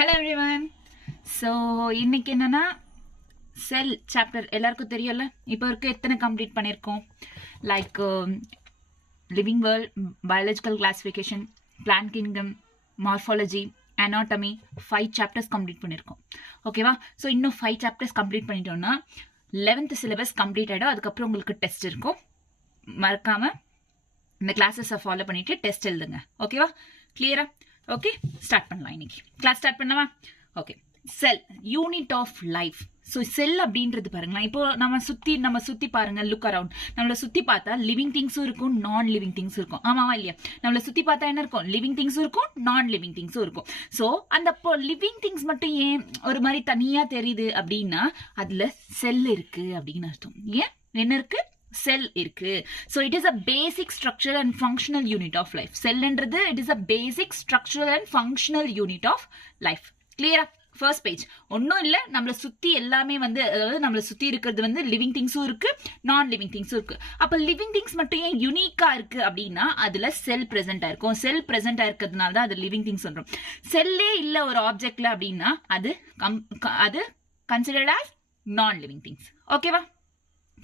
Hello everyone. So இன்னைக்கு என்னன்னா செல் chapter எல்லாருக்கும் தெரியும்ல. இப்போ வரைக்கும் எத்தனை கம்ப்ளீட் பண்ணியிருக்கோம்? Like living world, biological classification, plant kingdom, morphology, anatomy 5 chapters complete பண்ணியிருக்கோம். ஓகேவா? ஸோ இன்னும் 5 சாப்டர்ஸ் கம்ப்ளீட் பண்ணிட்டோம்னா 11th சிலபஸ் கம்ப்ளீட் ஆகிடும். அதுக்கப்புறம் உங்களுக்கு டெஸ்ட் இருக்கும். மறக்காமல் இந்த கிளாஸஸை ஃபாலோ பண்ணிவிட்டு டெஸ்ட் எழுதுங்க. ஓகேவா? கிளியரா? ஓகே, ஸ்டார்ட் பண்ணலாம். இன்னைக்கு கிளாஸ் ஸ்டார்ட் பண்ணலாமா? Okay, cell unit of life. So cell அப்படின்றது பாருங்களேன், இப்போ நம்ம சுற்றி பாருங்க, லுக் அரவுண்ட். நம்மளை சுற்றி பார்த்தா லிவிங் திங்ஸும் இருக்கும், நான் லிவிங் திங்ஸும் இருக்கும். ஆமாவா இல்லையா? நம்மளை சுற்றி பார்த்தா என்ன இருக்கும்? லிவிங் திங்ஸும் இருக்கும், நான் லிவிங் திங்ஸும் இருக்கும். ஸோ அந்த லிவிங் திங்ஸ் மட்டும் ஏன் ஒரு மாதிரி தனியாக தெரியுது அப்படின்னா அதில் செல் இருக்கு அப்படின்னு அர்த்தம். ஏன் என்ன இருக்கு? செல் இருக்கு. So it is a basic structural and functional unit of life. செல்ன்றது it is a basic structural and functional unit of life. கிளியரா? First page. ஒன்றும் இல்லை, நம்மளை சுற்றி எல்லாமே வந்து, அதாவது நம்மளை சுற்றி இருக்கிறது வந்து லிவிங் திங்ஸும் இருக்கு, நான் லிவிங் திங்ஸும் இருக்கு. அப்போ லிவிங் திங்ஸ் மட்டும் ஏன் யூனிக்கா இருக்கு அப்படின்னா அதுல செல் பிரசென்ட் ஆயிருக்கும். செல் பிரசென்ட் ஆயிருக்கிறதுனால தான் அது லிவிங் திங்ஸ் சொல்றோம். செல்லே இல்லை ஒரு ஆப்ஜெக்ட்ல அப்படின்னா அது considered as non living things. ஓகேவா?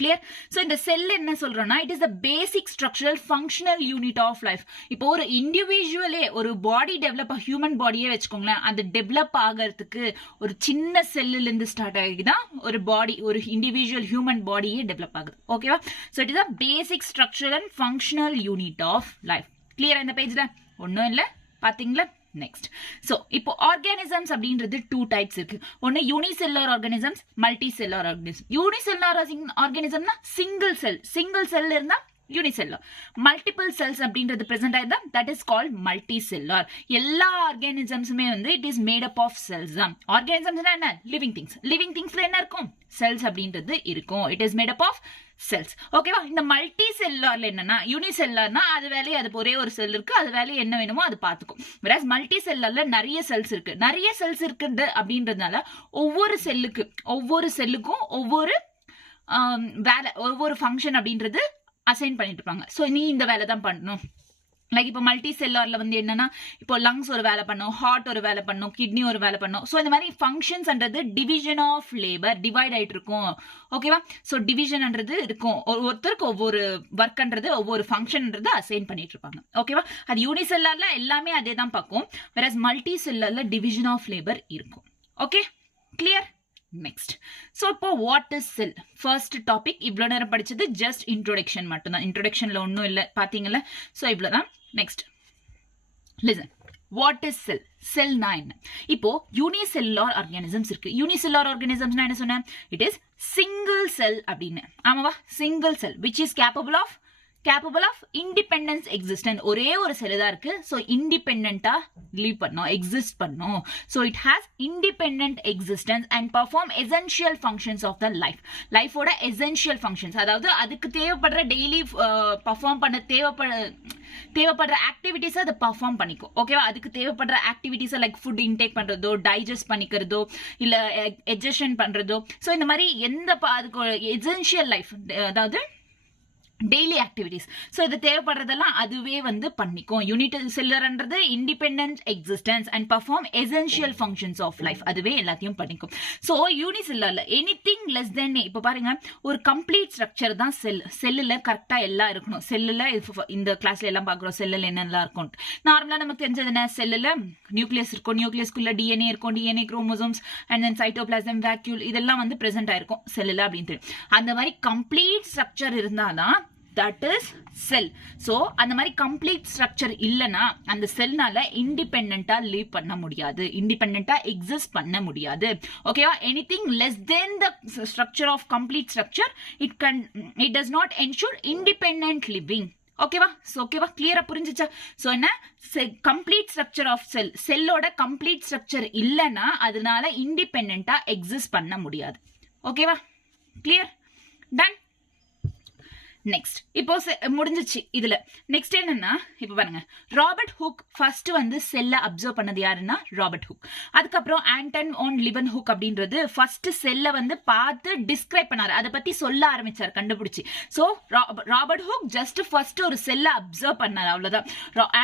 கிளியர்? ஸோ இந்த செல் என்ன சொல்றோம்னா it is the basic structural functional unit of life. இப்போ ஒரு இண்டிவிஜுவலே ஒரு பாடி டெவலப், ஹியூமன் பாடியே வச்சுக்கோங்களேன், அது டெவலப் ஆகிறதுக்கு ஒரு சின்ன செல்லுல இருந்து ஸ்டார்ட் ஆகிதான் ஒரு பாடி, ஒரு இண்டிவிஜுவல் ஹியூமன் பாடியே டெவலப் ஆகுது. ஓகேவா? So it is the basic structural and functional unit of life. கிளியரா இந்த பேஜ்ல? ஒன்றும் இல்லை, பாத்தீங்களா? நெக்ஸ்ட். ஸோ இப்போ ஆர்கானிசம்ஸ் அப்படின்றது 2 டைப்ஸ் இருக்கு. ஒன்று unicellular organisms, multi cellular organism. Unicellular ஆர்கானிசம்னா சிங்கிள் செல் இருந்தா யூனிசெல்லுலர். மல்டிபிள் செல்ஸ் அப்படின்றது பிரசன்ட் ஆயிருந்தா that is called multi cellular. எல்லா ஆர்கானிசம்ஸுமே வந்து it is made up of cells தான். ஆர்கானிசம்ஸ்னா என்ன? Living things. லிவிங் திங்ஸ்ல என்ன இருக்கும்? செல்ஸ் அப்படின்றது இருக்கும். It is made up of cells. ஓகேவா? இந்த மல்டி செல்லுலர்ல என்னன்னா, யூனிசெல்லுலர்னா அது வேலையை, அது ஒரே ஒரு செல் இருக்கு, அது வேலையை என்ன வேணுமோ அது பார்த்துக்கும். வேறஸ் மல்டி செல்லுலர்ல நிறைய செல்ஸ் இருக்கு. நிறைய செல்ஸ் இருக்குது அப்படின்றதுனால ஒவ்வொரு செல்லுக்கும் ஒவ்வொரு வேலை, ஒவ்வொரு ஃபங்க்ஷன் அப்படின்றது அசைன் பண்ணிட்டு இருப்பாங்க. ஸோ நீ இந்த வேலை தான் பண்ணணும். லைக் இப்போ மல்டி செல்லுலர்ல வந்து என்னன்னா, இப்போ லங்ஸ் ஒரு வேலை பண்ணும், ஹார்ட் ஒரு வேலை பண்ணும், கிட்னி ஒரு வேலை பண்ணும். ஸோ இந்த மாதிரி ஃபங்க்ஷன்ஸ்ன்றது டிவிஷன் ஆஃப் லேபர், டிவைட் ஆயிட்டு இருக்கும். ஓகேவா? ஸோ டிவிஷன்ன்றது இருக்கும். ஒருத்தருக்கு ஒவ்வொரு ஒர்க்ன்றது, ஒவ்வொரு ஃபங்க்ஷன்ன்றது அசைன் பண்ணிட்டு இருப்பாங்க. ஓகேவா? அது யூனிசெல்லுலர்ல எல்லாமே அதே தான் பார்க்கும். வேறஸ் மல்டி செல்லுலர்ல டிவிஷன் ஆஃப் லேபர் இருக்கும். Okay, clear? நெக்ஸ்ட். ஸோ இப்போ what is cell? First topic. இவ்வளோ நேரம் படிச்சது ஜஸ்ட் இன்ட்ரோடக்ஷன் மட்டும்தான். இன்ட்ரோடக்ஷன்ல ஒன்றும் இல்லை, பார்த்தீங்களா? ஸோ இவ்வளோதான். Next listen. What is cell? செல்னா என்ன? இப்போ யூனிசெல்லுலர் ஆர்கானிசம்ஸ் இருக்கு. யூனிசெல்லுலர் ஆர்கானிசம்ஸ்னா என்ன சொன்னேன்? இட் இஸ் சிங்கிள் செல் அப்படின்னு. ஆமாவா? Single cell which is capable of independence existence. ஒரே ஒரு செல் தான் இருக்கு. ஸோ இண்டிபெண்டா லீவ் பண்ணும், எக்ஸிஸ்ட் பண்ணும். So it has independent existence and perform essential functions of the life. லைஃபோட எசென்ஷியல் ஃபங்க்ஷன்ஸ், அதாவது அதுக்கு தேவைப்படுற டெய்லி பர்ஃபார்ம் பண்ண தேவைப்படுற ஆக்டிவிட்டிஸை அதை பர்ஃபார்ம் பண்ணிக்கும். ஓகேவா? அதுக்கு தேவைப்படுற ஆக்டிவிட்டிஸை லைக் ஃபுட் இன்டேக் பண்றதோ, டைஜஸ்ட் பண்ணிக்கிறதோ, இல்லை எஜெஷன் பண்றதோ. ஸோ இந்த மாதிரி அதுக்கு எசென்ஷியல் லைஃப், அதாவது டெய்லி ஆக்டிவிட்டிஸ். ஸோ இது தேவைப்படுறதெல்லாம் அதுவே வந்து பண்ணிக்கும். யூனிட் செல்லுலர்ன்றது independent existence and perform essential functions of life, அதுவே எல்லாத்தையும் பண்ணிக்கும். ஸோ யூனிசெல்லுலர்ல எனிதிங் லெஸ் தென், இப்போ பாருங்க, ஒரு கம்ப்ளீட் ஸ்ட்ரக்சர் தான் செல். செல்லுல கரெக்டா எல்லாம் இருக்கணும். செல்லுல இந்த கிளாஸ்ல எல்லாம் பார்க்குறோம் செல்லுல என்னெல்லாம் இருக்கும். நார்மலா நமக்கு தெரிஞ்சது என்ன? செல்லுல நியூக்ளியஸ் இருக்கும், நியூக்ளியஸ்குள்ள டிஎன்ஏ இருக்கும், DNA chromosomes and then cytoplasm, vacuole, இதெல்லாம் வந்து பிரசென்ட் ஆயிருக்கும் செல்லுல அப்படின்னு. அந்த மாதிரி கம்ப்ளீட் ஸ்ட்ரக்சர் இருந்தாதான் that is cell. So அந்த மாதிரி கம்ப்ளீட் ஸ்ட்ரக்சர் இல்லனா அந்த செல்னால இண்டிபெண்டன்ட்டா லீவ் பண்ண முடியாது, இண்டிபெண்டன்ட்டா எக்ஸிஸ்ட் பண்ண முடியாது. ஓகேவா? Anything less than the structure of complete structure it does not ensure independent living. ஓகேவா? ஸோ ஓகேவா? கிளியரா புரிஞ்சிச்சா? ஸோ என்ன? கம்ப்ளீட் ஸ்ட்ரக்சர் ஆஃப் செல், செல்லோட கம்ப்ளீட் ஸ்ட்ரக்சர் இல்லைன்னா அதனால இண்டிபெண்டன்ட்டா எக்ஸிஸ்ட் பண்ண முடியாது. ஓகேவா? கிளியர்? டன். நெக்ஸ்ட் இப்போ முடிஞ்சிச்சு இதுல. நெக்ஸ்ட் என்னன்னா இப்போ பாருங்க, ராபர்ட் ஹுக் ஃபர்ஸ்ட் வந்து செல்லை அப்சர்வ் பண்ணது யாருன்னா ராபர்ட் ஹுக். அதுக்கப்புறம் ஆண்டன் ஆன் லிவன் ஹுக் அப்படின்றது ஃபர்ஸ்ட் செல்லை வந்து பார்த்து டிஸ்கிரைப் பண்ணாரு, அதை பத்தி சொல்ல ஆரம்பிச்சார் கண்டுபிடிச்சு. So Robert Hooke just first ஒரு செல்லை அப்சர்வ் பண்ணாரு, அவ்வளவுதான்.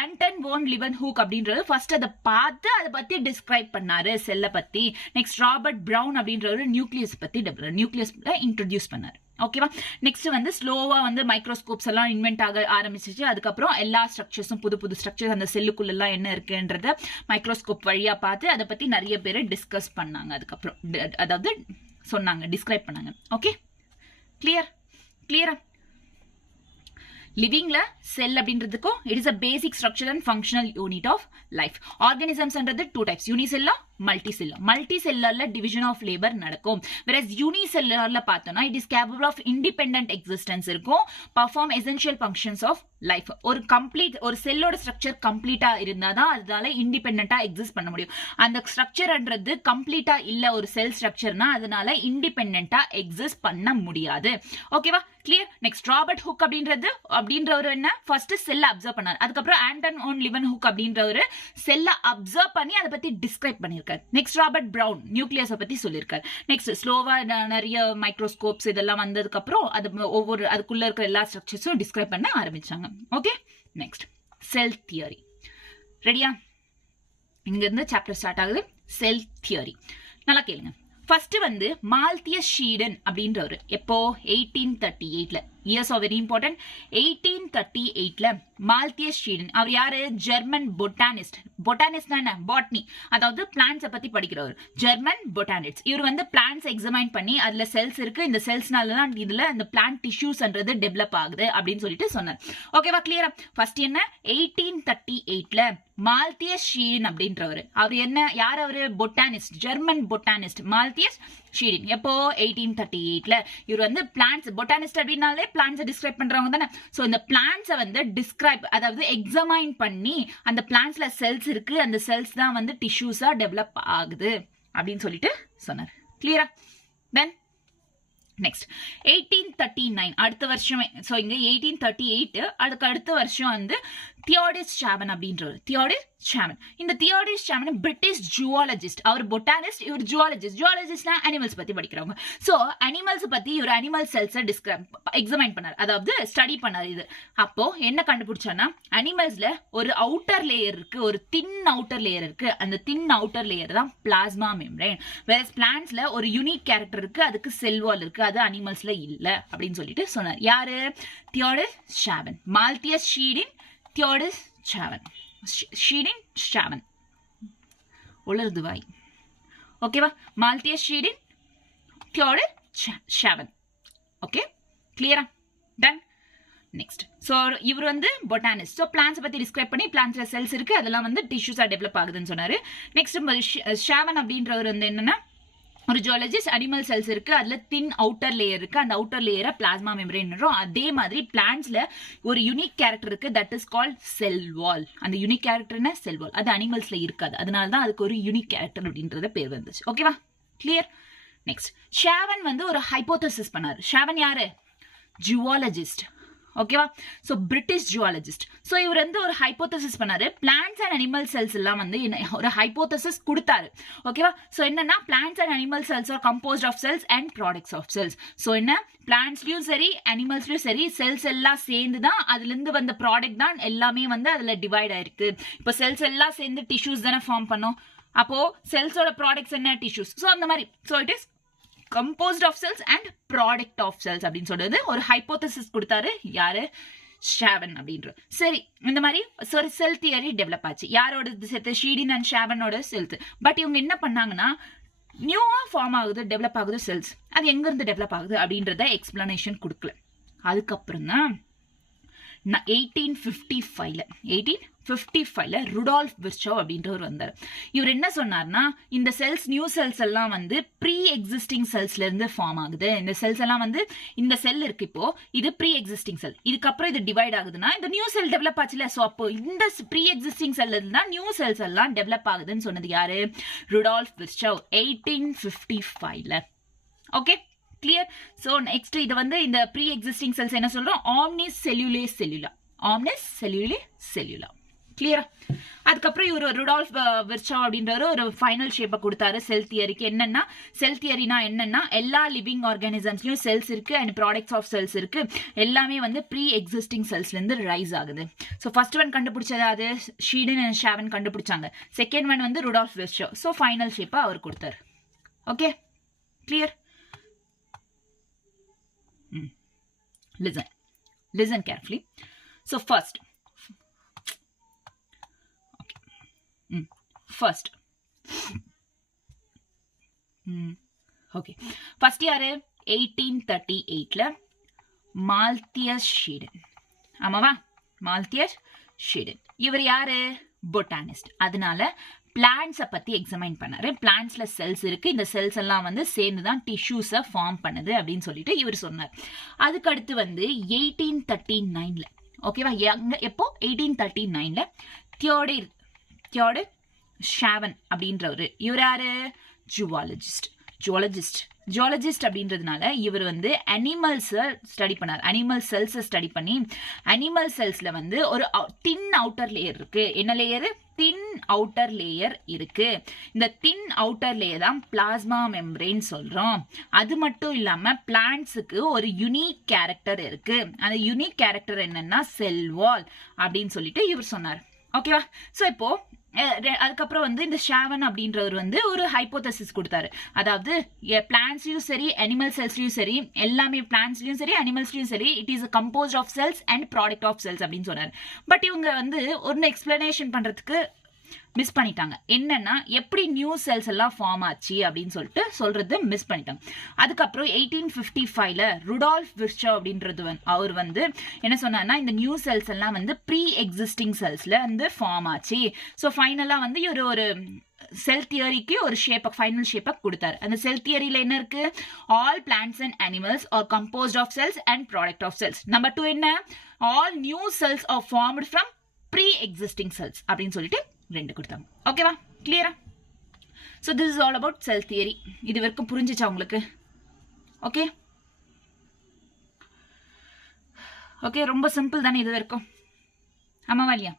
ஆண்டன் ஆன் லிவன் ஹுக் அப்படின்றது ஃபர்ஸ்ட் அதை பார்த்து அதை பத்தி டிஸ்கிரைப் பண்ணாரு செல்லை பத்தி. நெக்ஸ்ட் ராபர்ட் பிரவுன் அப்படின்ற நியூக்ளியஸ் பத்தி நியூக்ளியஸ்ல இன்ட்ரோடியூஸ் பண்ணாரு. ஓகேவா. நெக்ஸ்ட் வந்து ஸ்லோவா வந்து மைக்ரோஸ்கோப்ஸ் எல்லாம் இன்வென்ட் ஆக ஆரம்பிச்சிச்சு. அதுக்கப்புறம் எல்லா ஸ்ட்ரக்சர்ஸும் புது ஸ்ட்ரக்சர்ஸ் அந்த செல்லுக்குள்ள எல்லாம் என்ன இருக்குன்றத மைக்ரோஸ்கோப் வழியா பார்த்து அதை பத்தி நிறைய பேர் டிஸ்கஸ் பண்ணாங்க. அதுக்கப்புறம் அதாவது சொன்னாங்க, டிஸ்கிரைப் பண்ணாங்க. ஓகே, கிளியரா? லிவிங்ல செல் அப்படின்றதுக்கும் it is a basic structure and functional unit of life. ஆர்கானிசம்ஸ்ன்றது 2 டைப்ஸ், யூனிசெல்லா மல்டிசெல்லர். மல்டிசெல்லர்ல டிவிஷன் ஆஃப் லேபர் நடக்கும். whereas யூனிசெல்லர்ல பார்த்தோம்னா it is capable of independent existence இருக்கும், perform essential functions of life. ஒரு செல்லோட ஸ்ட்ரக்சர் கம்ப்ளீட்டா இருந்தாதான் அதனால இண்டிபெண்டா எக்ஸிஸ்ட் பண்ண முடியும். அந்த ஸ்ட்ரக்சர்ன்றது கம்ப்ளீட்டா இல்ல ஒரு செல் ஸ்ட்ரக்சர்னா அதனால இண்டிபெண்டா எக்ஸிஸ்ட் பண்ண முடியாது. ஓகேவா, கிளியர்? நெக்ஸ்ட் ராபர்ட் ஹுக் அப்படின்றவர் என்ன ஃபர்ஸ்ட் செல்லை அப்சர்வ் பண்ணார். அதுக்கப்புறம் ஆண்டன் ஆன் லிவன் ஹுக் அப்படின்றவர் செல்லை அப்சர்வ் பண்ணி அதை பத்தி டிஸ்கிரைப் பண்ணிருக்காரு. நெக்ஸ்ட் ராபர்ட் பிரவுன் நியூக்ளியஸை பத்தி சொல்லியிருக்காரு. நெக்ஸ்ட் ஸ்லோவா நிறைய மைக்ரோஸ்கோப்ஸ் இதெல்லாம் வந்ததுக்கு அப்புறம் அது ஒவ்வொரு அதுக்குள்ள இருக்கிற எல்லா ஸ்ட்ரக்சர்ஸும் டிஸ்கிரைப் பண்ண ஆரம்பிச்சாங்க. ஓகே, நெக்ஸ்ட் செல் தியரி. ரெடியா? இங்க இருந்து சாப்டர் ஸ்டார்ட் ஆகுது. செல் தியரி நல்லா கேளுங்க. ஃபர்ஸ்ட் வந்து மால்தியஸ் ஷீடன் அப்படின்றவர் எப்போ 1838ல, இயர்ஸ் ஆர் வெரி இம்பார்ட்டன்ட். 1838ல மால்தியஸ் ஷீடன் அவர் யாரு? German botanist. பொட்டானிஸ்ட்னா என்ன? பாட்னி, அதாவது பிளான்ட்ஸை பத்தி படிக்கிறவர். German botanist. இவர் வந்து பிளான்ட்ஸ் எக்ஸாமைன் பண்ணி அதுல செல்ஸ் இருக்கு, இந்த செல்ஸ்னால தான் இதுல இந்த பிளான்ட் டிஷ்யூஸ்ன்றது டெவலப் ஆகுது அப்படின்னு சொல்லிட்டு சொன்னார். ஓகேவா, கிளியரா? ஃபர்ஸ்ட் என்ன 1838ல மால்தியஸ் ஷீடன் அப்படின்றவர். அவர் என்ன யார்? அவரு பொட்டானிஸ்ட், ஜெர்மன் பொட்டானிஸ்ட் மால்தியஸ் ஷீடன். எப்போ 1838ல. இவர் வந்து பிளான்ட்ஸ், பொட்டானிஸ்ட் அப்படின்னாலே பிளான்ட்ஸை டிஸ்கிரைப் பண்றவங்க தானே. சோ இந்த பிளான்ட்ஸை வந்து டிஸ்கிரைப், அதாவது எக்ஸாமைன் பண்ணி அந்த பிளான்ட்ஸ்ல செல்ஸ் இருக்கு, அந்த செல்ஸ் தான் வந்து டிஷ்யூஸா டெவலப் ஆகுது அப்படின்னு சொல்லிட்டு சொன்னார். கிளியரா? தென் நெக்ஸ்ட் 1839 அடுத்த வருஷமே. ஸோ இங்க 1838 அதுக்கு அடுத்த வருஷம் வந்து தியோடிஸ் சாவன் அப்படின்றவர். தியோடிஸ் சாவன். இந்த தியோடிஸ் சாவன் பிரிட்டிஷ் ஜுவாலஜிஸ்ட். அவர் பொட்டானிஸ்ட், இவர் ஜுவாலஜிஸ்ட். ஜுவாலஜிஸ்ட்னா அனிமல்ஸ் பத்தி படிக்கிறவங்க. ஸோ அனிமல்ஸ் பத்தி இவர் அனிமல் செல்ஸை எக்ஸாமைன் பண்ணார், அதாவது ஸ்டடி பண்ணார். இது அப்போ என்ன கண்டுபிடிச்சானா, அனிமல்ஸ்ல ஒரு அவுட்டர் லேயர் இருக்கு, ஒரு தின் அவுட்டர் லேயர் இருக்கு. அந்த தின் அவுட்டர் லேயர் தான் பிளாஸ்மா மெம்பரேன். வேற பிளான்ட்ஸ்ல ஒரு யூனிக் கேரக்டர் இருக்கு, அதுக்கு செல் வால் இருக்கு, அது அனிமல்ஸ்ல இல்ல அப்படின்னு சொல்லிட்டு சொன்னார். யாரு? தியோடிஸ் சாவன். மால்தியஸ் ஷீடன், தியோடிஸ் சாவன். ஷீடன் சாவன் உலர்து வாய். ஓகேவா? மால்தியஸ் ஷீடன், தியோடிஸ் சாவன். ஓகே, கிளியரா? டன். நெக்ஸ்ட் ஸோ இவர் வந்து பொட்டானிஸ்ட். ஸோ பிளான்ஸ் பத்தி டிஸ்கிரைப் பண்ணி பிளான்ஸ்ல செல்ஸ் இருக்கு, அதெல்லாம் வந்து டிஷ்யூஸா டெவலப் ஆகுதுன்னு சொன்னாரு. நெக்ஸ்ட் ஷாவன் அப்படின்றவர் வந்து என்னன்னா ஒரு ஜுவாலஜிஸ்ட். அனிமல் செல்ஸ் இருக்கு, அதுல தின் அவுட்டர் லேயர் இருக்கு, அந்த அவுட்டர் லேயரை பிளாஸ்மா மெம்பரேன். அதே மாதிரி பிளான்ட்ஸ்ல ஒரு யூனிக் கேரக்டர் இருக்கு, தட் இஸ் கால்ட் செல் வால். அந்த யூனிக் கேரக்டர்னா செல் வால், அது அனிமல்ஸ்ல இருக்காது, அதனால தான் அதுக்கு ஒரு யூனிக் கேரக்டர் அப்படின்றத பேர் வந்துச்சு. ஓகேவா, கிளியர்? நெக்ஸ்ட் ஷாவன் வந்து ஒரு ஹைபோதசிஸ் பண்ணாரு. ஷாவன் யாரு? ஜுவாலஜிஸ்ட். ஓகேவா? So British zoologist. ஸோ இவர் வந்து ஒரு ஹைபோதசிஸ் பண்ணாரு. பிளான்ட்ஸ் அண்ட் அனிமல் செல்ஸ் எல்லாம் வந்து ஒரு ஹைபோதசிஸ் கொடுத்தாரு. ஓகேவா? ஸோ என்னன்னா plants and animal cells are composed of cells and products of cells. So என்ன பிளான்ட்ஸ்லயும் சரி அனிமல்ஸ்லயும் சரி செல்ஸ் எல்லாம் சேர்ந்து தான் அதுல இருந்து வந்த ப்ராடக்ட் தான் எல்லாமே வந்து அதுல டிவைட் ஆயிருக்கு. இப்போ செல்ஸ் எல்லாம் சேர்ந்து டிஷ்யூஸ் தானே ஃபார்ம் பண்ணோம். அப்போ செல்ஸோட ப்ராடக்ட்ஸ் என்ன? டிஷ்யூஸ். ஸோ அந்த மாதிரி. So it is composed of cells and product of cells அப்படின்னு சொல்றது ஒரு ஹைபோதசிஸ் கொடுத்தாரு. யாரு? ஷாவன் அப்படின்ற. சரி, இந்த மாதிரி ஒரு செல் தியரி டெவலப் ஆச்சு. யாரோட சேர்த்து? ஷீடன் அண்ட் ஷாவனோட செல்ஸ். பட் இவங்க என்ன பண்ணாங்கன்னா நியூவா ஃபார்ம் ஆகுது, டெவலப் ஆகுது செல்ஸ், அது எங்க இருந்து டெவலப் ஆகுது அப்படின்றத எக்ஸ்பிளனேஷன் கொடுக்கல. அதுக்கப்புறம் தான் 1855ல ருடால்ஃப் விர்ச்சோவ் அப்படின்றவர் வந்தார். இவர் என்ன சொன்னார்னா இந்த செல்ஸ், நியூ செல்ஸ் எல்லாம் வந்து ப்ரீ எக்ஸிஸ்டிங் செல்ஸ்ல இருந்து ஃபார்ம் ஆகுது. இந்த செல்ஸ் எல்லாம் வந்து இந்த செல் இருக்கு, இப்போ இது ப்ரீ எக்ஸிஸ்டிங் செல், இதுக்கப்புறம் இது டிவைட் ஆகுதுன்னா இந்த நியூ செல் டெவலப் ஆச்சுல. ஸோ அப்போ இந்த ப்ரீ எக்ஸிஸ்டிங் செல்ல இருந்து தான் நியூ செல்ஸ் எல்லாம் டெவலப் ஆகுதுன்னு சொன்னது யாரு? ருடால்ஃப் விர்ச்சோவ் 1855ல. Okay, clear. ஸோ நெக்ஸ்ட் இது வந்து இந்த ப்ரீ எக்ஸிஸ்டிங் செல்ஸ் என்ன சொல்றோம், ஆம்னிஸ் செல்லுலே செல்லுலா, ஆம்னிஸ் செல்லுலே செல்லுலா. கிளியரா. அதுக்கப்புறம் இவர் ருடால்ஃப் விர்ச்சா அப்படின்றவர் ஒரு ஃபைனல் ஷேப்பை கொடுத்தாரு செல் தியரிக்கு. என்னன்னா செல் தியரினா என்னன்னா எல்லா லிவிங் ஆர்கானிசம்ஸ்லயும் செல்ஸ் இருக்கு அண்ட் ப்ராடக்ட்ஸ் ஆஃப் செல்ஸ் இருக்கு, எல்லாமே வந்து ப்ரீ எக்ஸிஸ்டிங் செல்ஸ்ல இருந்து ரைஸ் ஆகுது. ஸோ ஃபர்ஸ்ட் ஒன் கண்டுபிடிச்சது அது ஷீடன் அண்ட் ஷாவன் கண்டுபிடிச்சாங்க. செகண்ட் ஒன் வந்து ருடால்ஃப் விர்ச்சா. ஸோ ஃபைனல் ஷேப்பை அவர் கொடுத்தாரு. Okay, clear. Listen carefully. So first okay, first யாரு 1838ல மால்தியஸ் ஷீடன். ஆமாவா, மால்தியஸ் ஷீடன். இவர் யாரு, பொட்டானிஸ்ட். அதனால பிளான்ட்ஸை பத்தி எக்ஸாமைன் பண்ணாரு. பிளான்ட்ஸ்ல செல்ஸ் இருக்கு, இந்த செல்ஸ் எல்லாம் வந்து சேர்ந்துதான் டிஷ்யூஸை ஃபார்ம் பண்ணுது அப்படின்னு சொல்லிட்டு இவர் சொன்னார். அதுக்கு அடுத்து வந்து 1839ல, ஓகேவா, எப்போ 1839ல தியோடர் ஷாவன் அப்படின்றவர், இவர் யாரு, ஜுவாலஜிஸ்ட் அப்படின்றதுனால இவர் வந்து அனிமல்ஸை ஸ்டடி பண்ணார். அனிமல் செல்ஸை ஸ்டடி பண்ணி அனிமல் செல்ஸ்ல வந்து ஒரு தின் அவுட்டர் லேயர் இருக்கு. என்ன லேயர், தின் அவுட்டர் லேயர் இருக்கு. இந்த தின் அவுட்டர் லேயர் தான் பிளாஸ்மா மெம்பரேன் சொல்றோம். அது மட்டும் இல்லாம பிளான்ட்ஸுக்கு ஒரு யுனிக் கேரக்டர் இருக்கு. அந்த யுனிக் கேரக்டர் என்னன்னா செல் வால் அப்படின்னு சொல்லிட்டு இவர் சொன்னார். ஓகேவா. ஸோ இப்போ அதுக்கப்புறம் வந்து இந்த ஷாவன் அப்படின்றவர் வந்து ஒரு ஹைப்போதசிஸ் கொடுத்தாரு. அதாவது பிளான்ட்ஸ்லயும் சரி அனிமல் செல்ஸ்லயும் சரி, எல்லாமே பிளான்ட்ஸ்லயும் சரி அனிமல்ஸ்லயும் சரி, it is composed of cells and product of cells அப்படின்னு சொன்னார். பட் இவங்க வந்து ஒரு எக்ஸ்பிளனேஷன் பண்றதுக்கு மிஸ் பண்ணிட்டாங்க. என்னன்னா எப்படி நியூ செல்ஸ் எல்லாம் ஃபார்ம் ஆச்சு அப்படின்னு சொல்லிட்டு சொல்றது மிஸ் பண்ணிட்டாங்க. அதுக்கப்புறம் 1855ல ருடால்ஃப் விர்ச்சா அப்படின்றது அவர் வந்து என்ன சொன்னார்னா, இந்த நியூ செல்ஸ் எல்லாம் வந்து ப்ரீ எக்ஸிஸ்டிங் செல்ஸ்ல வந்து ஃபார்ம் ஆச்சு. ஸோ ஃபைனலா வந்து இவர் ஒரு செல் தியரிக்கு ஒரு ஷேப்பை, ஃபைனல் ஷேப்பை கொடுத்தாரு. அந்த செல் தியரியில என்ன இருக்கு, all plants and animals are composed of cells and product of cells. Number 2 என்ன, all new cells are formed from pre existing cells அப்படின்னு சொல்லிட்டு 2 கொடுத்தாங்க. ஓகேவா, கிளியரா. So this is all about cell theory. இது வரைக்கும் புரிஞ்சிச்சா உங்களுக்கு? ஓகே ஓகே, ரொம்ப சிம்பிள் தானே இது வரைக்கும், ஆமாவா இல்லையா?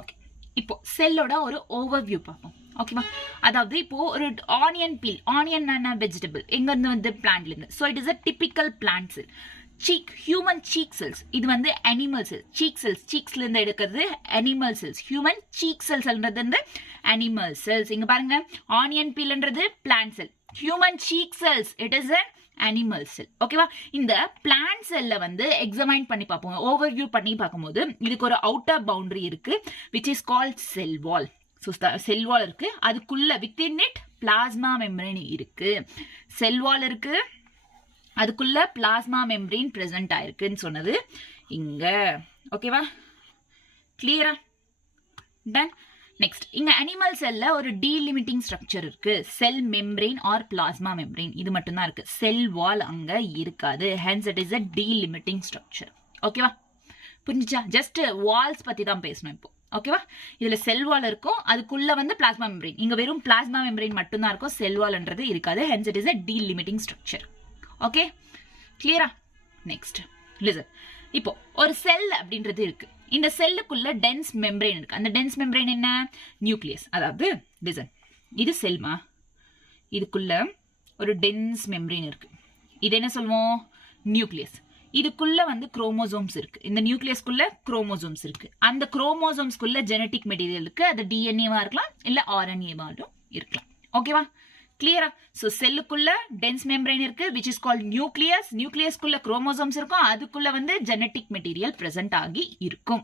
ஓகே, இப்போ செல்லோட ஒரு ஓவர்வியூ பார்ப்போம். ஓகேவா. அதாவது இப்போ ஒரு ஆனியன் பீல், ஆனியன் வெஜிடபிள் எங்க இருந்து வந்து பிளான்ட்ல இருந்து. So it is a typical plant cell. Human cheek cells, இது வந்து அனிமல் செல்ஸ். சீக்ஸ்ல இருந்து எடுக்கிறது அனிமல் செல்ஸ். ஹியூமன் சீக் செல்ஸ்ன்றது அனிமல் செல்ஸ். இங்க பாருங்க, ஆனியன் பீல்ன்றது plant cell, human cheek cells it is a animal cell. ஓகேவா. இந்த பிளான்ட் செல்ல வந்து எக்ஸாமைன் பண்ணி பார்ப்போம், ஓவர்வியூ பண்ணி பார்க்கும்போது இதுக்கு ஒரு அவுட்டர் பவுண்டரி இருக்கு which is called cell wall. So cell wall இருக்கு, அதுக்குள்ள வித்தின் இட் பிளாஸ்மா மெம்பரேன் இருக்கு. செல் வால் இருக்கு, அதுக்குள்ள பிளாஸ்மா மெம்பரேன் பிரசன்ட் ஆயிருக்குன்னு சொன்னது இங்க. ஓகேவா, கிளியரா, டன். நெக்ஸ்ட், இங்க அனிமல் செல்ல ஒரு டீலிமிட்டிங் ஸ்ட்ரக்சர் இருக்கு, cell membrane or plasma membrane, இது மட்டும் தான் இருக்கு. செல் வால் அங்க இருக்காது, hence it is a delimiting structure. ஓகேவா, புரிஞ்சுச்சா? ஜஸ்ட் வால்ஸ் பத்தி தான் பேசணும் இப்போ. ஓகேவா, இதுல செல் வால் இருக்கும், அதுக்குள்ள வந்து பிளாஸ்மா மெம்பரேன். இங்க வெறும் பிளாஸ்மா மெம்பரேன் மட்டும் தான் இருக்கும், செல் வால்ன்றது இருக்காது, hence it is a delimiting structure. Okay, கிளியரா. Next listen. இப்போ ஒரு செல் அப்படின்றது இருக்கு, இந்த செல்லுக்குள்ள டென்ஸ் மெம்பரேன் இருக்கு. அந்த டென்ஸ் மெம்பரேன் என்ன, நியூக்ளியஸ். அதாவது லிசன், இது செல்மா, இதுக்குள்ள ஒரு டென்ஸ் மெம்பரேன் இருக்கு, இது என்ன சொல்லுவோம், நியூக்ளியஸ். இதுக்குள்ள வந்து குரோமோசோம்ஸ் இருக்கு, இந்த நியூக்ளியஸ்க்குள்ள குரோமோசோம்ஸ் இருக்கு. அந்த குரோமோசோம்ஸ்க்குள்ள ஜெனட்டிக் மெட்டீரியல் இருக்கு, அது டிஎன்ஏவா இருக்கலாம் இல்ல ஆர்என்ஏவாலும் இருக்கலாம். ஓகேவா, கிளியரா. சோ செல்லுக்குள்ள டென்ஸ் மெம்பரேன் இருக்கு which is called நியூக்ளியஸ். நியூக்ளியஸ்க்குள்ள குரோமோசோம்ஸ் இருக்கும், அதுக்குள்ள வந்து ஜெனட்டிக் மெட்டீரியல் பிரசன்ட் ஆகி இருக்கும்.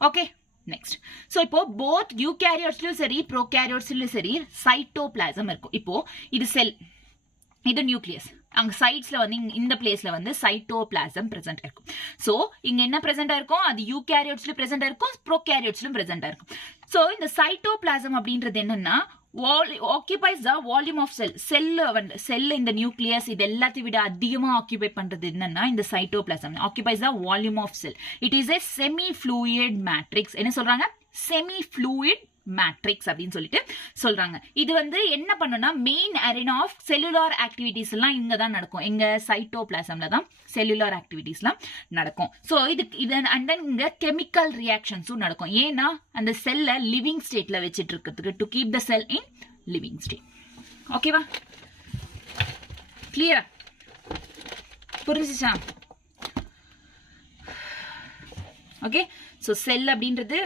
Okay, next. சோ இப்போ போத் யூகேரியோட்ஸ்லயும் சரி ப்ரோகேரியோட்ஸ்லயும் சரி சைட்டோபிளாசம் இருக்கும். இப்போ இது செல், இது நியூக்ளியஸ். அங்க சைட்ஸ்ல வந்து இந்த பிளேஸ்ல வந்து சைட்டோபிளாசம் பிரசன்ட் இருக்கும். சோ இங்க என்ன பிரசன்ட் இருக்கும், அது யூகேரியோட்ஸ்லயும் பிரசன்ட் இருக்கும், ப்ரோகேரியோட்ஸ்லயும் பிரசன்ட் இருக்கும். சோ இந்த சைட்டோபிளாசம் அப்படின்றது என்னன்னா occupies the volume of cell. செல் இந்த நியூக்ளியஸ் இது எல்லாத்தையும் விட அதிகமா ஆக்கியூபை பண்றது என்னன்னா இந்த cytoplasm occupies the volume of cell. It is a semi fluid matrix. என்ன சொல்றாங்க, செமி ஃப்ளூயிட் மேட்ரிக்ஸ் அப்படின்னு சொல்லிட்டு சொல்றாங்க. இது வந்து என்ன பண்ணுனா main arena of cellular activities எல்லாம் இங்க தான் நடக்கும். எங்க சைட்டோபிளாசம்ல தான் செல்லுலார் ஆக்டிவிட்டிஸ்லாம் நடக்கும். ஸோ இது அண்ட் தென் இங்க கெமிக்கல் ரியாக்ஷன்ஸும் நடக்கும். ஏன்னா அந்த செல்லை லிவிங் ஸ்டேட்ல வச்சுட்டு இருக்கிறதுக்கு, to keep the cell in living state. ஓகேவா? கிளியரா? புரிஞ்சுச்சா? ஓகே. ஸோ செல் அப்படின்றது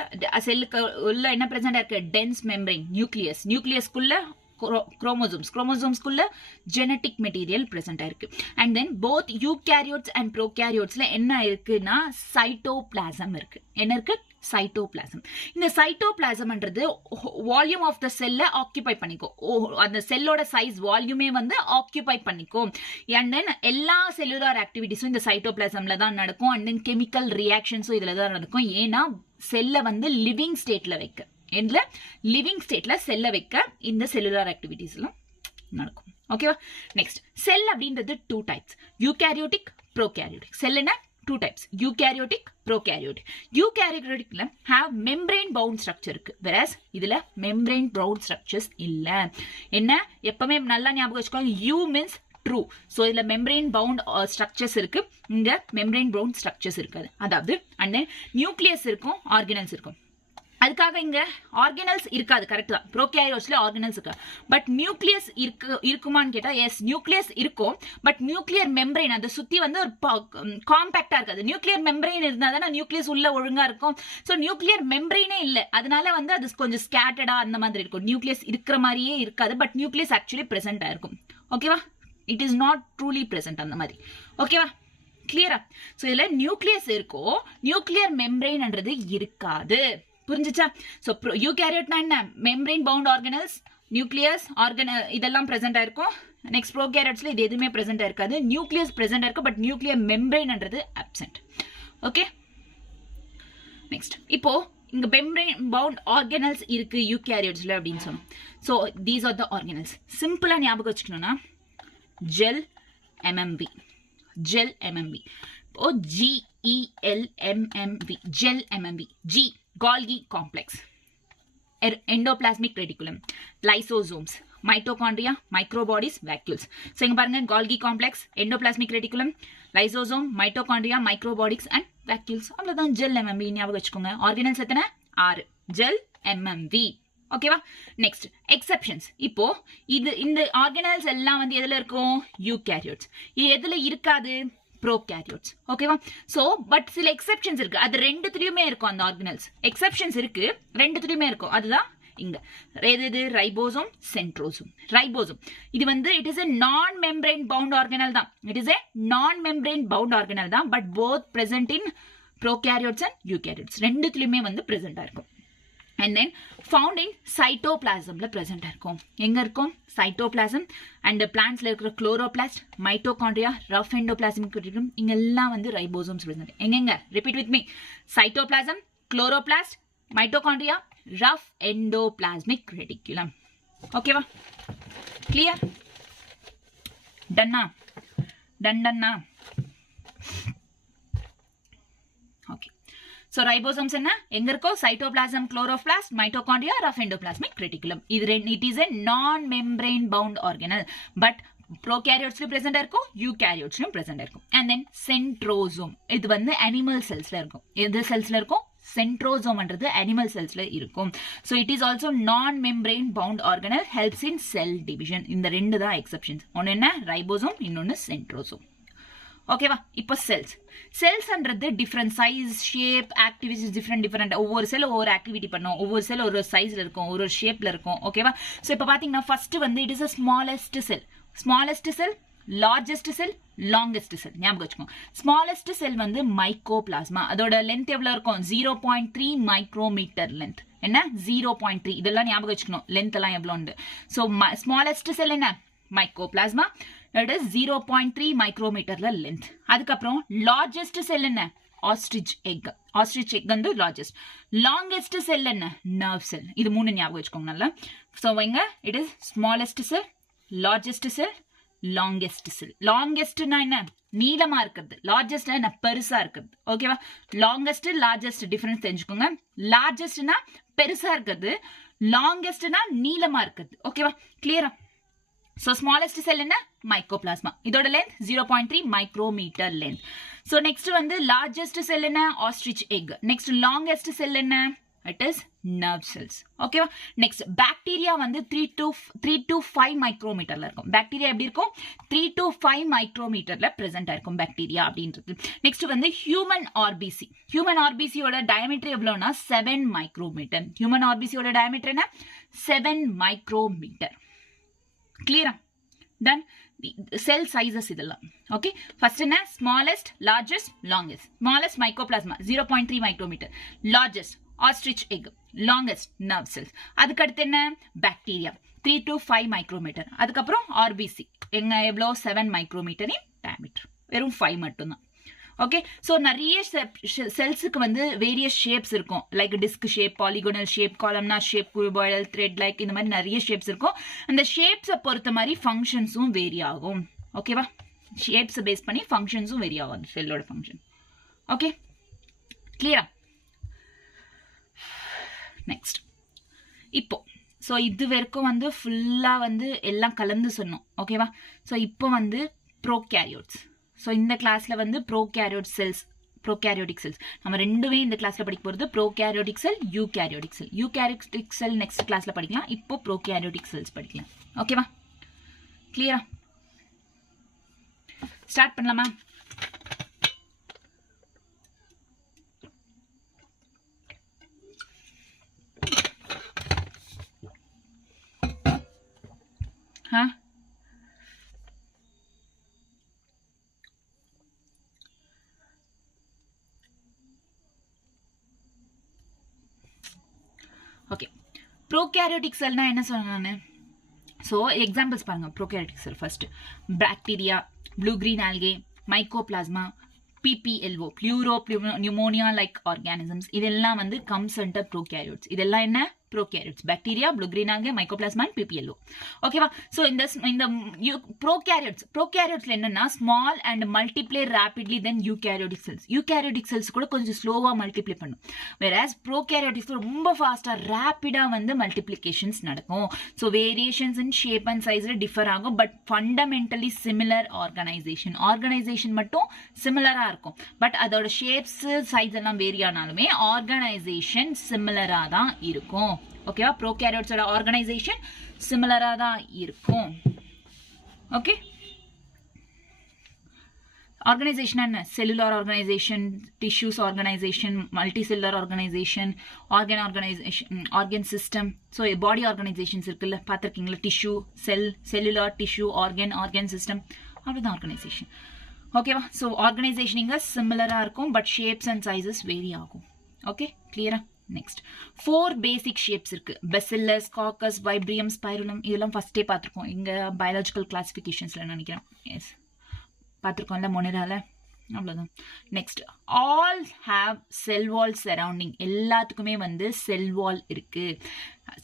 செல்லுக்கு உள்ள என்ன பிரசண்டா இருக்கு? டென்ஸ் மெம்பரைன், நியூக்ளியஸ், நியூக்ளியஸ்குள்ள குரோமோசோம்ஸ்குள்ள ஜெனட்டிக் மெட்டீரியல் பிரசண்டா இருக்கு. And then both eukaryotes and ப்ரோகேரியோட்ஸ்ல என்ன இருக்குன்னா சைட்டோபிளாசம் இருக்கு. என்ன இருக்கு? சைட்டோபிளாசம். இந்த சைட்டோபிளாசம்ன்றது வால்யூம் ஆஃப் த செல்லை ஆக்கியூபை பண்ணிக்கும். அந்த செல்லோட சைஸ் வால்யூமே வந்து ஆக்கியூபை பண்ணிக்கும். அண்ட் தென் எல்லா செல்லுலார் ஆக்டிவிட்டிஸும் இந்த சைட்டோபிளாசம்ல தான் நடக்கும். அண்ட் தென் கெமிக்கல் ரியாக்ஷன்ஸும் இதுல தான் நடக்கும். ஏன்னா செல்லை வந்து லிவிங் ஸ்டேட்ல வைக்க, எந்த லிவிங் ஸ்டேட்ல செல்லை வைக்க இந்த செல்லுலார் ஆக்டிவிட்டிஸ் எல்லாம் நடக்கும். ஓகேவா? நெக்ஸ்ட், செல் அப்படின்றது 2 டைப்ஸ், யூகேரியோட்டிக், ப்ரோகேரியோட்டிக். செல் என்ன? 2 டைப்ஸ், யூகேரியோட்டிக், ப்ரோகேரியோட்டிக். யூகேரியோட்டிக்ல ஹேவ் மெம்பரேன் பவுண்ட் ஸ்ட்ரக்சர் இருக்கு, whereas இதுல மெம்பரேன் பவுண்ட் ஸ்ட்ரக்சர்ஸ் இல்ல. என்ன எப்பவுமே நல்லா ஞாபகம் வச்சுக்கோங்க, யூ மீன்ஸ் ட்ரூ. ஸோ இதுல மெம்பரேன் பவுண்ட் ஸ்ட்ரக்சர்ஸ் இருக்கு, இங்க மெம்பரேன் பவுண்ட் ஸ்ட்ரக்சர்ஸ் இருக்காது. அதாவது அண்ட் நியூக்ளியஸ் இருக்கும், ஆர்கனல்ஸ் இருக்கும். அதுக்காக இங்க ஆர்கனல்ஸ் இருக்காது. கரெக்ட் தான், ப்ரோகேரியோட்ஸ்ல ஆர்கனல்ஸ் இருக்காது. பட் நியூக்ளியஸ் இருக்குமான்னு கேட்டா எஸ், நியூக்ளியஸ் இருக்கும். பட் நியூக்ளியர் மெம்பரைன் அதை சுத்தி வந்து ஒரு காம்பாக்டா இருக்காது. நியூக்ளியர் மெம்பரைன் இருந்தா தானே நியூக்ளியஸ் உள்ள ஒழுங்கா இருக்கும். ஸோ நியூக்ளியர் மெம்பரைனே இல்லை, அதனால வந்து அது கொஞ்சம் ஸ்கேட்டர்டா அந்த மாதிரி இருக்கும். நியூக்ளியஸ் இருக்கிற மாதிரியே இருக்காது, பட் நியூக்ளியஸ் ஆக்சுவலி பிரசன்டா இருக்கும். ஓகேவா? It is not truly present அந்த மாதிரி. ஓகேவா? கிளியரா? ஸோ இதுல நியூக்ளியஸ் இருக்கும், நியூக்ளியர் மெம்பரைன்ன்றது இருக்காது. புரிஞ்சுச்சா? ஸோ யூகேரியோட்னா என்ன? மெம்பரைன் பவுண்ட் ஆர்கனல்ஸ், நியூக்ளியஸ், இதெல்லாம் பிரசண்டா இருக்கும். நெக்ஸ்ட் ப்ரோகேரியோட்ஸ்ல இது எதுவுமே பிரசண்டா இருக்காது. நியூக்ளியஸ் பிரசண்டா இருக்கு, பட் நியூக்ளியர் மெம்பரைன்ன்றது அப்சென்ட். ஓகே. நெக்ஸ்ட், இப்போ இங்க மெம்பரைன் பவுண்ட் ஆர்கனல்ஸ் இருக்கு யூகேரியோட்ஸ்ல அப்படின்னு சொன்னோம். So these are the organelles. சிம்பிளா ஞாபகம் வச்சுக்கணும்னா ஜெல், எம்எம்பி, ஜெல், எம்எம்பி. இப்போ GELMMV, GEL, MMP. G Golgi complex, endoplasmic reticulum, lysosomes, mitochondria, microbodies, vacuoles. So இங்க பாருங்க, Golgi complex, endoplasmic reticulum, lysosome, mitochondria, microbodies and vacuoles. அவ்வளவுதான் GEL, MMP ஞாபகம் வச்சுக்கோங்க. Organelles எத்தனை? 6. GEL, MMP. ஓகேவா? Next, exceptions. இப்போ இந்த ஆர்கனல்ஸ் எல்லாம் வந்து எதுல இருக்கும்? யூகேரியோட்ஸ். இது எதுல இருக்காது? ப்ரோகேரியோட்ஸ். ஓகேவா? சோ பட் சில எக்ஸெப்ஷன்ஸ் இருக்கு, அது ரெண்டுத்துலயுமே இருக்கும். அந்த ஆர்கனல்ஸ் எக்ஸெப்ஷன்ஸ் இருக்கு, ரெண்டுத்துலயுமே இருக்கும். அதுதான் இங்க எது? Ribosome, centrosome. ரைபோசோம் இது வந்து it is a non membrane bound organelle தான். It is a non membrane bound organelle தான், but both present in prokaryotes and eukaryotes. ரெண்டுத்துலயுமே வந்து பிரசண்டா இருக்கும். And then found in cytoplasmல present இருக்கும். எங்க இருக்கும்? cytoplasm and the plantsல இருக்கிற chloroplast, mitochondria, rough endoplasmic reticulum, இங்க எல்லாம் வந்து ribosomes present. எங்க? Repeat with me. cytoplasm, chloroplast, mitochondria, rough endoplasmic reticulum. ஓகேவா? Clear? Done? Okay. So ribosomes என்ன? எங்க இருக்கோ? cytoplasm, chloroplast, mitochondria, rough endoplasmic reticulum. It is a non-membrane bound organelle, but prokaryotes present இருக்கும், eukaryotes present இருக்கும். And then centrosome. இது வந்து animal cellsல இருக்கும். எந்த cellsல இருக்கும்? Centrosome என்றது animal cellsல இருக்கும். So it is also non-membrane bound organelle, helps in cell division. இந்த ரெண்டு தான் exceptions. ஒன்னு என்ன? ribosome, இன்னொன்னு centrosome. ஓகேவா? இப்போ செல்ஸ்ன்றது different size, shape, activities different. ஒவ்வொரு செல் ஒவ்வொரு ஆக்டிவிட்டி பண்ணும், ஒவ்வொரு செல் ஒரு சைஸ்ல இருக்கும், ஒரு ஷேப்ல இருக்கும். ஓகேவா? ஸோ இப்போ பாத்தீங்கன்னா ஃபர்ஸ்ட் வந்து it is a smallest cell, largest cell, longest cell. ஞாபகம் வச்சுக்கோங்க. ஸ்மாலஸ்ட் செல் வந்து மைக்கோபிளாஸ்மா. அதோட லென்த் எவ்வளவு இருக்கும்? 0.3 மைக்ரோமீட்டர் லென்த். என்ன? 0.3. இதெல்லாம் ஞாபகம் வச்சுக்கணும், லென்த் எல்லாம் எவ்வளோண்டு. ஸோ ஸ்மாலஸ்ட் செல் என்ன? மைக்கோபிளாஸ்மா. It is 0.3 micrometerல length. அதுக்கப்புறம் largest cell என்ன? ostrich egg வந்து largest. longest cell என்ன? nerve cell. இது மூணு ஞாபகம் வச்சுக்கோங்க நல்லா. So இங்க it is smallest cell, largest cell, longest cell. லாங்கெஸ்ட்னா என்ன? நீளமா இருக்கிறது. லார்ஜஸ்ட்னா என்ன? பெருசா இருக்கிறது. ஓகேவா? லாங்கெஸ்ட் லார்ஜஸ்ட் டிஃபரன்ஸ் தெரிஞ்சுக்கோங்க. லார்ஜஸ்ட்னா பெருசா இருக்கிறது, லாங்கெஸ்ட்னா நீளமா இருக்கிறது. ஓகேவா? கிளியரா? So smallest cell என்ன? மைக்கோபிளாஸ்மா. இதோட length 0.3 micrometre length. So next வந்து largest cell என்ன? ostrich egg. Next longest cell என்ன? It is nerve cells. ஓகேவா? நெக்ஸ்ட் பாக்டீரியா வந்து 3 to 5 மைக்ரோமீட்டர்ல இருக்கும். பாக்டீரியா எப்படி இருக்கும்? 3 to 5 மைக்ரோமீட்டர்ல பிரசன்ட் ஆயிருக்கும் பாக்டீரியா அப்படின்றது. நெக்ஸ்ட் வந்து ஹியூமன் ஆர்பிசி. ஹியூமன் ஆர்பிசியோட டயமீட்டர் எவ்வளவுனா 7 மைக்ரோமீட்டர். ஹியூமன் ஆர்பிசியோட டயமீட்டர் என்ன? 7 மைக்ரோமீட்டர். கிளியரா? டன். செல் சைசஸ் இதெல்லாம். ஓகே, ஃபர்ஸ்ட் என்ன? Smallest, largest, longest. Smallest mycoplasma 0.3 micrometre. Largest ostrich egg, longest nerve cells. அதுக்கு அடுத்து என்ன? Bacteria 3 to 5 micrometre. அதுக்கப்புறம் ஆர்பிசி எங்க எவ்வளோ? 7 மைக்ரோமீட்டர் இன் டயமீட்டர். வெறும் 5 மட்டும்தான். ஓகே, ஸோ நிறைய செல்ஸுக்கு வந்து வேரியஸ் ஷேப்ஸ் இருக்கும். Like disc shape, polygonal shape, columnar shape, cuboidal, thread like, இந்த மாதிரி நிறைய ஷேப்ஸ் இருக்கும். அந்த ஷேப்ஸை பொறுத்த மாதிரி ஃபங்க்ஷன்ஸும் வேரி ஆகும். ஓகேவா? ஷேப்ஸை பேஸ் பண்ணி ஃபங்க்ஷன்ஸும் வேரி ஆகும் செல்லோட ஃபங்க்ஷன். ஓகே, கிளியரா? நெக்ஸ்ட் இப்போ ஸோ இது வரைக்கும் வந்து ஃபுல்லாக வந்து எல்லாம் கலந்து சொன்னோம். ஓகேவா? ஸோ இப்போ வந்து ப்ரோகேரியோட்ஸ். ஸோ இந்த கிளாஸில் வந்து ப்ரோகேரியோட் செல்ஸ், ப்ரோகேரியோட்டிக் செல்ஸ் நம்ம ரெண்டுமே இந்த கிளாஸில் படிக்க போகிறது. ப்ரோகேரியோட்டிக் செல், யூகேரியோட்டிக் செல். யூகேரியோட்டிக் செல் நெக்ஸ்ட் கிளாஸில் படிக்கலாம். இப்போ ப்ரோகேரியோட்டிக் செல்ஸ் படிக்கலாம். ஓகேவா? கிளியரா? ஸ்டார்ட் பண்ணலாமா? ஓகே, ப்ரோகேரியோட்டிக் செல்னா என்ன சொன்னேன்? ஸோ எக்ஸாம்பிள்ஸ் பாருங்க. Prokaryotic cell first bacteria, blue green algae, mycoplasma, PPLO, pleuro pneumonia like organisms. இதெல்லாம் வந்து கம்ஸ் அண்டர் ப்ரோகேரியோட்ஸ். இதெல்லாம் என்ன? Prokaryotes. Bacteria, blue green algae, mycoplasma, PPLO. ஓகேவா? ஸோ இந்த ப்ரோகேரியோட்ஸ்ல என்னன்னா small and multiply rapidly then eukaryotic cells. Eukaryotic cells கூட கொஞ்சம் ஸ்லோவா மல்டிப்ளை பண்ணும். வேறஸ் ப்ரோகேரியோட்டிக்ஸ் ரொம்ப ஃபாஸ்டா ரேபிடா வந்து மல்டிப்ளிகேஷன்ஸ் நடக்கும். So variations in shape and சைஸ்ல டிஃபர் ஆகும். பட் ஃபண்டமெண்டலி சிமிலர் ஆர்கனைசேஷன் மட்டும் சிமிலரா இருக்கும். பட் அதோட ஷேப்ஸ் சைஸ் எல்லாம் வேரி ஆனாலுமே ஆர்கனைசேஷன் சிமிலரா தான் இருக்கும். ஓகேவா? ப்ரோகேரியோட்ஸோட ஆர்கனைசேஷன் சிமிலரா தான் இருக்கும். ஓகே, ஆர்கனைசேஷன் என்ன? Cellular organisation, tissues organisation, multi cellular organisation, organ system. So body organisations இருக்குல்ல, பார்த்துருக்கீங்களா? Tissue, cellular, tissue, organ system, அவ்வளோதான் ஆர்கனைசேஷன். ஓகேவா? ஸோ ஆர்கனைசேஷன் இங்கே சிமிலராக இருக்கும். But shapes and sizes vary ஆகும். ஓகே, கிளியரா? நெக்ஸ்ட் 4 பேசிக் ஷேப்ஸ் இருக்கு. Bacillus, coccus, vibrium, spirillum. இதெல்லாம் ஃபர்ஸ்டே பார்த்துருக்கோம் இங்க பயாலஜிக்கல் கிளாசிஃபிகேஷன்ஸ்ல நினைக்கிறேன். எஸ், பார்த்துருக்கோம்ல மொனேரால. அவ்வளோதான். Next all have cell wall surrounding. எல்லாத்துக்குமே வந்து செல் வால் இருக்கு.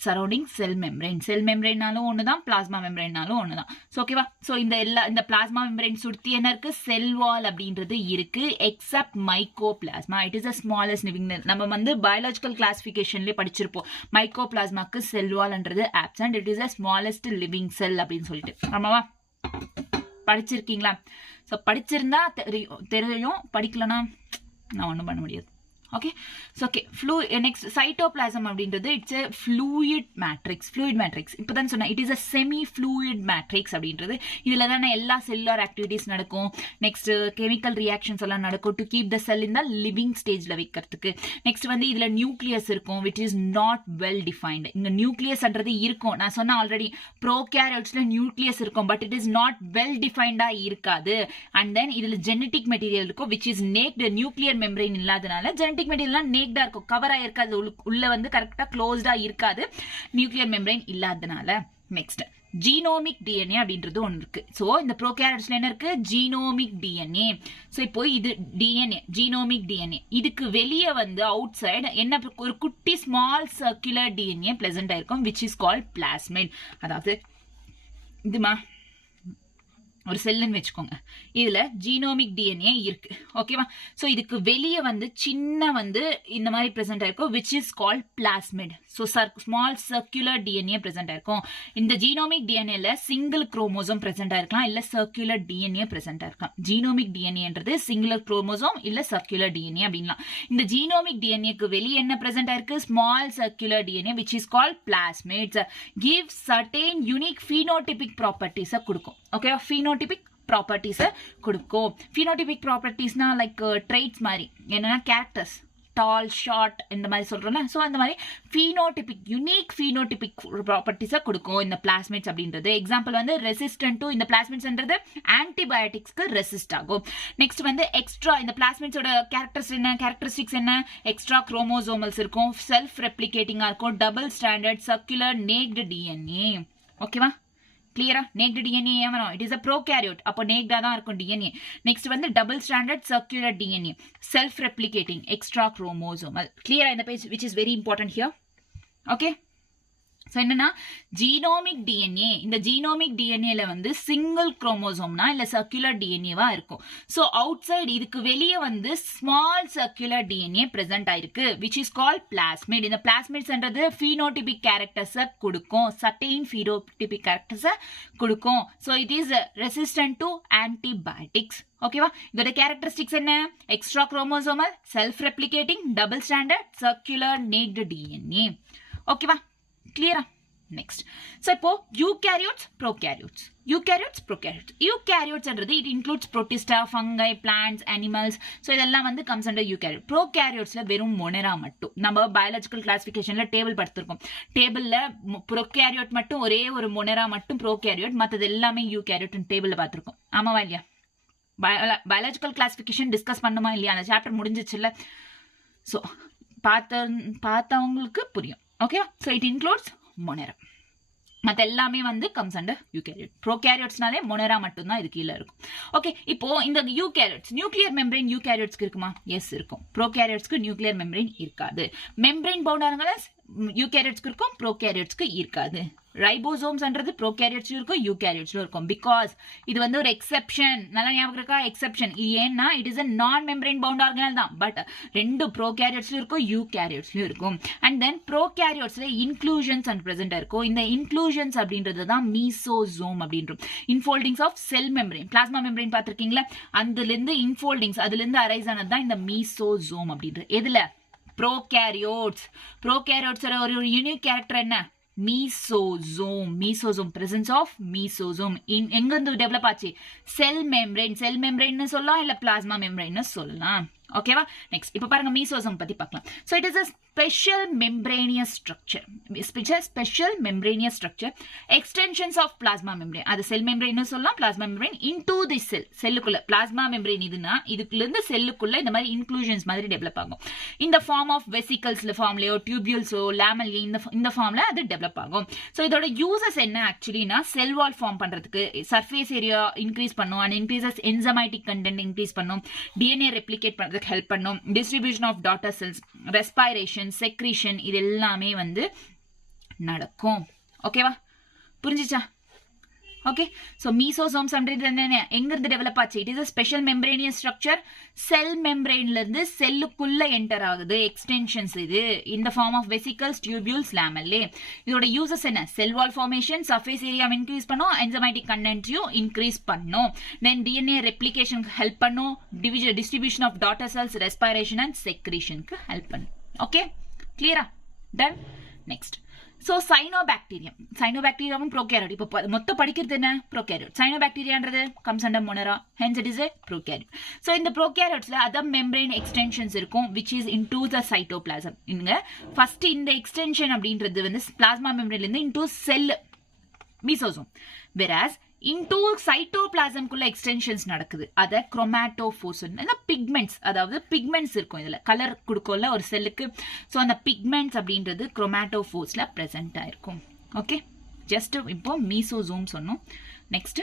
சரௌண்டிங் செல் மெம்ப்ரெயின். செல் மெம்ப்ரெயினாலும் ஒன்று தான், பிளாஸ்மா மெம்ப்ரெயினாலும் ஒன்று தான். ஸோ ஓகேவா? ஸோ இந்த பிளாஸ்மா மெம்ப்ரெயின் சுற்றி என்ன இருக்கு? செல் வால் அப்படின்றது இருக்கு. Except mycoplasma, it is the smallest living. நம்ம வந்து பயாலஜிக்கல் கிளாசிஃபிகேஷன்லேயே படிச்சிருப்போம். மைக்கோபிளாஸ்மாக்கு செல் வால்ன்றது absent. It is the smallest living cell அப்படின்னு சொல்லிட்டு. ஆமாவா? படிச்சிருக்கீங்களா? ஸோ படிச்சிருந்தா தெரியும், படிக்கலன்னா நான் ஒன்றும் பண்ண முடியாது. Okay, so okay. Next cytoplasm அப்படின்றது இட்ஸ் எ ஃப்ளூயிட் மேட்ரிக்ஸ். இப்போ தான் சொன்னேன், it is a semi fluid matrix அப்படின்றது. இதில் தானே எல்லா செல்லுலார் ஆக்டிவிட்டிஸ் நடக்கும். நெக்ஸ்ட் கெமிக்கல் ரியாக்ஷன்ஸ் எல்லாம் நடக்கும் to keep the cell in the living ஸ்டேஜில் வைக்கிறதுக்கு. நெக்ஸ்ட் வந்து இதில் நியூக்ளியஸ் இருக்கும் which is not well defined. இங்கே நியூக்ளியஸ்ன்றது இருக்கும். நான் சொன்ன ஆல்ரெடி ப்ரோகேரியோட்ஸில் நியூக்ளியஸ் இருக்கும். But it is not well டிஃபைன்டாக இருக்காது. அண்ட் தென் இதில் ஜெனட்டிக் மெட்டீரியல் இருக்கும் which is naked. Nuclear membrane இல்லாதனால ஜெனட்டிக் மெட்டீரியல் நேக்டா இருக்கும், கவர் ஆயிருக்காது, உள்ள வந்து கரெக்டா க்ளோஸ்டா இருக்காது, நியூக்ளியர் மெம்பரைன் இல்லாதனால. நெக்ஸ்ட் ஜீனோமிக் டிஎன்ஏ அப்படின்றது ஒன்று இருக்கு. ஸோ இந்த ப்ரோகேரியோட்ஸ்ல என்ன இருக்கு? Genomic DNA. ஸோ இப்போ இது டிஎன்ஏ, ஜீனோமிக் டிஎன்ஏ. இதுக்கு வெளியே வந்து அவுட் சைடு என்ன? ஒரு குட்டி ஸ்மால் சர்க்குலர் டிஎன்ஏ பிளசன்ட் ஆயிருக்கும் விச் இஸ் கால்ட் பிளாஸ்மிட். அதாவது இதுமா ஒரு செல்லுன்னு வச்சுக்கோங்க. இதுல ஜீனோமிக் டிஎன்ஏ இருக்கு. ஓகேவா? ஸோ இதுக்கு வெளியே வந்து சின்ன வந்து இந்த மாதிரி பிரசன்ட் ஆயிருக்கும், which is called plasmid. So small circular DNA present ஆயிருக்கும். இந்த ஜீனோமிக் டிஎன்ஏல சிங்கிள் குரோமோசோம் பிரசன்ட் ஆயிருக்கலாம், இல்ல சர்க்குலர் டிஎன்ஏ பிரசன்ட் ஆயிருக்கலாம். ஜீனோமிக் டிஎன்ஏன்றது சிங்குலர் குரோமோசோம் இல்ல சர்க்குலர் டிஎன்ஏ அப்படின்லாம். இந்த ஜீனோமிக் டிஎன்ஏக்கு வெளியே என்ன பிரசன்ட் ஆயிருக்கு? Small circular DNA which is called plasmids. Give certain unique phenotypic ப்ராப்பர்ட்டிஸை கொடுக்கும். ஓகேவா? phenotypic ப்ராப்பர்ட்டிஸை கொடுக்கும். phenotypic ப்ராப்பர்ட்டிஸ்னா லைக் ட்ரைட்ஸ் மாதிரி, என்னன்னா கேரக்டர்ஸ், டால் ஷார்ட் இந்த மாதிரி சொல்றோம்ல. ஸோ அந்த மாதிரி phenotypic யூனிக் phenotypic ப்ராப்பர்ட்டிஸை கொடுக்கும் இந்த பிளாஸ்மிட்ஸ் அப்படின்றது. எக்ஸாம்பிள் வந்து ரெசிஸ்டன்ட் டு, இந்த பிளாஸ்மிட்ஸ்ன்றது ஆன்டிபயோட்டிக்ஸ்க்கு ரெசிஸ்ட் ஆகும். நெக்ஸ்ட் வந்து எக்ஸ்ட்ரா, இந்த பிளாஸ்மிட்ஸோட கேரக்டரிஸ்டிக்ஸ் என்ன? எக்ஸ்ட்ரா குரோமோசோமல்ஸ் இருக்கும், செல்ஃப் ரெப்ளிகேட்டிங்கா இருக்கும், double standard circular naked DNA. ஓகேவா? கிளியரா? நேக்டு டிஎன்ஏ ஏன் வரும்? இட் இஸ் அ ப்ரோகேரியோட், அப்போ நேக்டா தான் இருக்கும் டிஎன்ஏ. நெக்ஸ்ட் வந்து double standard circular DNA, self replicating, extra chromosomal. கிளியரா இந்த page, which is very important here. Okay, so என்னன்னா ஜீனோமிக் டிஎன்ஏ, இந்த ஜீனோமிக் டிஎன்ஏல வந்து சிங்கிள் குரோமோசோம்னா இல்ல சர்க்குலர் டிஎன்ஏவா இருக்கும். ஸோ அவுட் சைடு, இதுக்கு வெளியே வந்து ஸ்மால் சர்க்குலர் டிஎன்ஏ பிரசன்ட் ஆயிருக்கு, விச் இஸ் கால்ட் பிளாஸ்மிட். இந்த பிளாஸ்மிட்ஸ்ன்றது phenotypic கேரக்டர்ஸை கொடுக்கும், சர்டைன் phenotypic கேரக்டர்ஸை கொடுக்கும். So it is resistant to antibiotics. ஓகேவா? இதோட கேரக்டரிஸ்டிக்ஸ் என்ன? Extra chromosomal, self replicating, double standard circular naked DNA. ஓகேவா? கிளியரா? நெக்ஸ்ட், ஸோ இப்போ யூகேரியோட்ஸ், ப்ரோகேரியோட்ஸ். யூகேரியோட்ஸ்ன்றது it includes protista, fungi, plants, animals. So இதெல்லாம் வந்து கம்ஸ் அண்டர் யூகேரியோட். ப்ரோகேரியோட்ஸ்ல வெறும் மொனரா மட்டும். நம்ம பயாலஜிக்கல் கிளாசிஃபிகேஷன்ல டேபிள் படுத்திருக்கோம். டேபிள்ல ப்ரோகேரியோட் மட்டும் ஒரே ஒரு மொனரா மட்டும் ப்ரோகேரியோட், மற்றது எல்லாமே யூகேரியோட் டேபிள்ல பார்த்திருக்கோம். ஆமாவா இல்லையா? பயாலஜிக்கல் கிளாசிஃபிகேஷன் டிஸ்கஸ் பண்ணுமா இல்லையா? அந்த சாப்டர் முடிஞ்சிச்சுல்ல. ஸோ பார்த்தவங்களுக்கு புரியும். Okay, so it includes monera. மற்ற எல்லாமே வந்து கம்ஸ் அண்டர் யூகேரியோட். ப்ரோகேரியோட்ஸ்னாலே மொனரா மட்டும்தான் இது கீழே இருக்கும். ஓகே, இப்போ இந்த யூகேரியோட்ஸ், நியூக்ளியர் மெம்பரேன் யூகேரியோட்ஸ்க்கு இருக்குமா? எஸ் இருக்கும். ப்ரோகேரியோட்ஸ்க்கு நியூக்ளியர் மெம்பரேன் இருக்காது. மெம்பரேன் பவுண்டர் யூகேரியோட்ஸ்க்கு இருக்கும், ப்ரோகேரியோட்ஸ்க்கு இருக்காது. ரைபோசோம்ஸ்ன்றது ப்ரோகேரியோட்ஸ்ல இருக்கும், யூகேரியோட்ஸ்ல இருக்கும். பிகாஸ் இது வந்து ஒரு எக்ஸெப்ஷன். நல்லா ஞாபகம் இருக்கா? எக்ஸெப்ஷன். இது ஏன்னா it is a non membrane bound organelle தான். பட் ரெண்டு ப்ரோகேரியோட்ஸ்ல இருக்கும், யூகேரியோட்ஸ்லயும் இருக்கும். அண்ட் தென் ப்ரோகேரியோட்ஸ்ல இன்க்ளூஷன்ஸ் அண்ட் பிரசன்ட் இருக்கும். இந்த இன்க்ளூஷன்ஸ் அப்படின்றது தான் மீசோசோம் அப்படின்றோம். Infoldings of cell membrane, plasma membrane பார்த்திருக்கீங்களா? அதுல இருந்து இன்ஃபோல்டிங்ஸ், அதுல இருந்து அரைஸ் ஆனது தான் இந்த மீசோசோம் அப்படின்றது. எதுல? ப்ரோகேரியோட்ஸ். ப்ரோகேரியோட்ஸோட ஒரு யூனிக் கேரக்டர் என்ன? மீசோசோம், presence of மீசோசோம். எங்க இருந்து டெவலப் ஆச்சு? செல் மெம்பரேன் சொல்லலாம், இல்ல பிளாஸ்மா மெம்பரேன் சொல்லலாம். ஓகேவா? நெக்ஸ்ட் இப்போ பாருங்க மீசோசோம் பத்தி பார்க்கலாம். So it is a special membranous structure, extensions of plasma membrane. அது செல் மெம்பரேன் சொல்லலாம், பிளாஸ்மா மெம்பரேன். இன்டு தி செல்லுக்குள்ள பிளாஸ்மா மெம்பரேன் இதுனா இதுக்குள்ள இருந்து செல்லுக்குள்ள இந்த மாதிரி இன்க்ளூஷன்ஸ் மாதிரி டெவலப் ஆகும். இந்த ஃபார்ம் ஆஃப் வெசிகல்ஸ்ல ஃபார்ம்லயோ, டியூபியூல்ஸோ, லேமல்லையோ இந்த ஃபார்ம்ல அது டெவலப் ஆகும். ஸோ இதோட யூசஸ் என்ன ஆக்சுவலினா, செல் வால் ஃபார்ம் பண்றதுக்கு, சர்ஃபேஸ் ஏரியா இன்க்ரீஸ் பண்ணும், and increases enzymatic content increase பண்ணும், டிஎன்ஏ ரெப்ளிகேட் பண்றதுக்கு ஹெல்ப் பண்ணும், distribution of daughter cells, respiration, secretion, இது எல்லாமே வந்து நடக்கும். ஓகேவா? புரிஞ்சிச்சா? ஓகே, ஸோ மீசோசோம்ஸ் எங்க இருந்து டெவலப் ஆச்சு? It is a special membranous structure. Cell மெம்பரேன்ல இருந்து செல்லுக்குள்ள என்டர் ஆகுது. எக்ஸ்டென்ஷன்ஸ் இது இந்த form of vesicles, tubules, lamellae. இதோட யூசஸ் என்ன? Cell wall formation, surface area increase பண்ணும், என்சைமேட்டிக் கண்டென்ட்டையும் இன்க்ரீஸ் பண்ணும், தென் டிஎன்ஏ ரெப்ளிகேஷன் ஹெல்ப் பண்ணும், distribution of daughter cells, respiration and செக்ரீஷனுக்கு ஹெல்ப் பண்ணும். ஓகே, கிளியரா? டன். நெக்ஸ்ட், ஸோ சைனோபாக்டீரியாவும் ப்ரோகேரியோட். இப்போ மொத்தம் படிக்கிறது என்ன? ப்ரோகேரியோட். சைனோபாக்டீரியான்றது comes under Monera, hence it is a ப்ரோகேரியோட். So இந்த ப்ரோகேரியோட்ஸ்ல அதர் மெம்பரேன் எக்ஸ்டென்ஷன்ஸ் இருக்கும், which is into the cytoplasm. இங்க ஃபர்ஸ்ட் இந்த எக்ஸ்டென்ஷன் அப்படின்றது வந்து பிளாஸ்மா மெம்பரேன்ல இருந்து இன்டு செல் மீசோசோம், வெராஸ் இன்டு சைட்டோபிளாசம்குள்ள எக்ஸ்டென்ஷன்ஸ் நடக்குது. அதை குரோமாட்டோஃபோர்ஸ், பிக்மெண்ட்ஸ், அதாவது பிக்மெண்ட்ஸ் இருக்கும் இதுல, கலர் கொடுக்கல ஒரு செல்லுக்கு. ஸோ அந்த பிக்மெண்ட்ஸ் அப்படின்றது குரோமாட்டோஃபோர்ஸ்ல பிரசன்ட் ஆயிருக்கும். ஓகே, ஜஸ்ட் இப்போ மீசோசோம் சொன்னோம். நெக்ஸ்ட்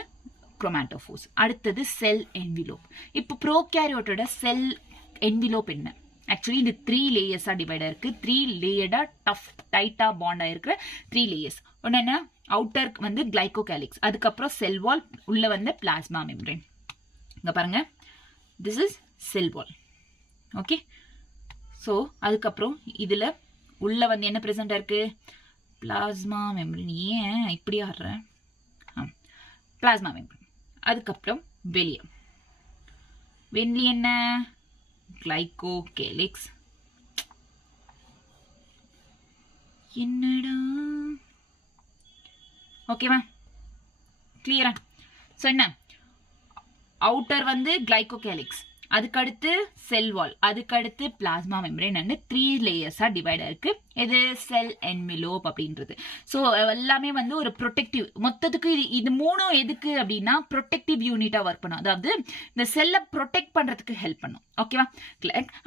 குரோமாட்டோஃபோர்ஸ். அடுத்தது செல் என்விலோப். இப்போ ப்ரோகேரியோட்டோட செல் என்விலோப் என்ன? ஆக்சுவலி இது 3 லேயர்ஸாக டிவைட் ஆயிருக்கு. 3 லேயர்டாக டைட்டாக பாண்ட் ஆயிருக்கு 3 லேயர்ஸ். ஒன்று என்ன, அவுட்டர் வந்து கிளைகோகேலிக்ஸ், அதுக்கப்புறம் செல் வால், உள்ள வந்து பிளாஸ்மா மெம்பரேன். இங்கே பாருங்க, this is sell wall. Okay, so அதுக்கப்புறம் இதில் உள்ள வந்து என்ன ப்ரெசென்ட் இருக்கு, பிளாஸ்மா மெம்பரேன். ஏன் இப்படி ஆடுறேன், பிளாஸ்மா மெம்பரேன். அதுக்கப்புறம் வெளியே என்ன, கிளைகோகேலிக்ஸ். என்னடா, ஓகேவா, கிளியரா? ஸோ என்ன, அவுட்டர் வந்து கிளைகோகேலிக்ஸ், அதுக்கடுத்து செல் வால், அதுக்கடுத்து பிளாஸ்மா மெம்பரேன், 3 லேயர்ஸாக டிவைட் ஆயிருக்கு. இது செல் என்வெலோப் அப்படின்றது. ஸோ எல்லாமே வந்து ஒரு ப்ரொடெக்டிவ், மொத்தத்துக்கு இது மூணும் எதுக்கு அப்படின்னா ப்ரொடெக்டிவ் யூனிட்டாக ஒர்க் பண்ணும். அதாவது இந்த செல்லை ப்ரொடெக்ட் பண்ணுறதுக்கு ஹெல்ப் பண்ணும். ஓகேவா?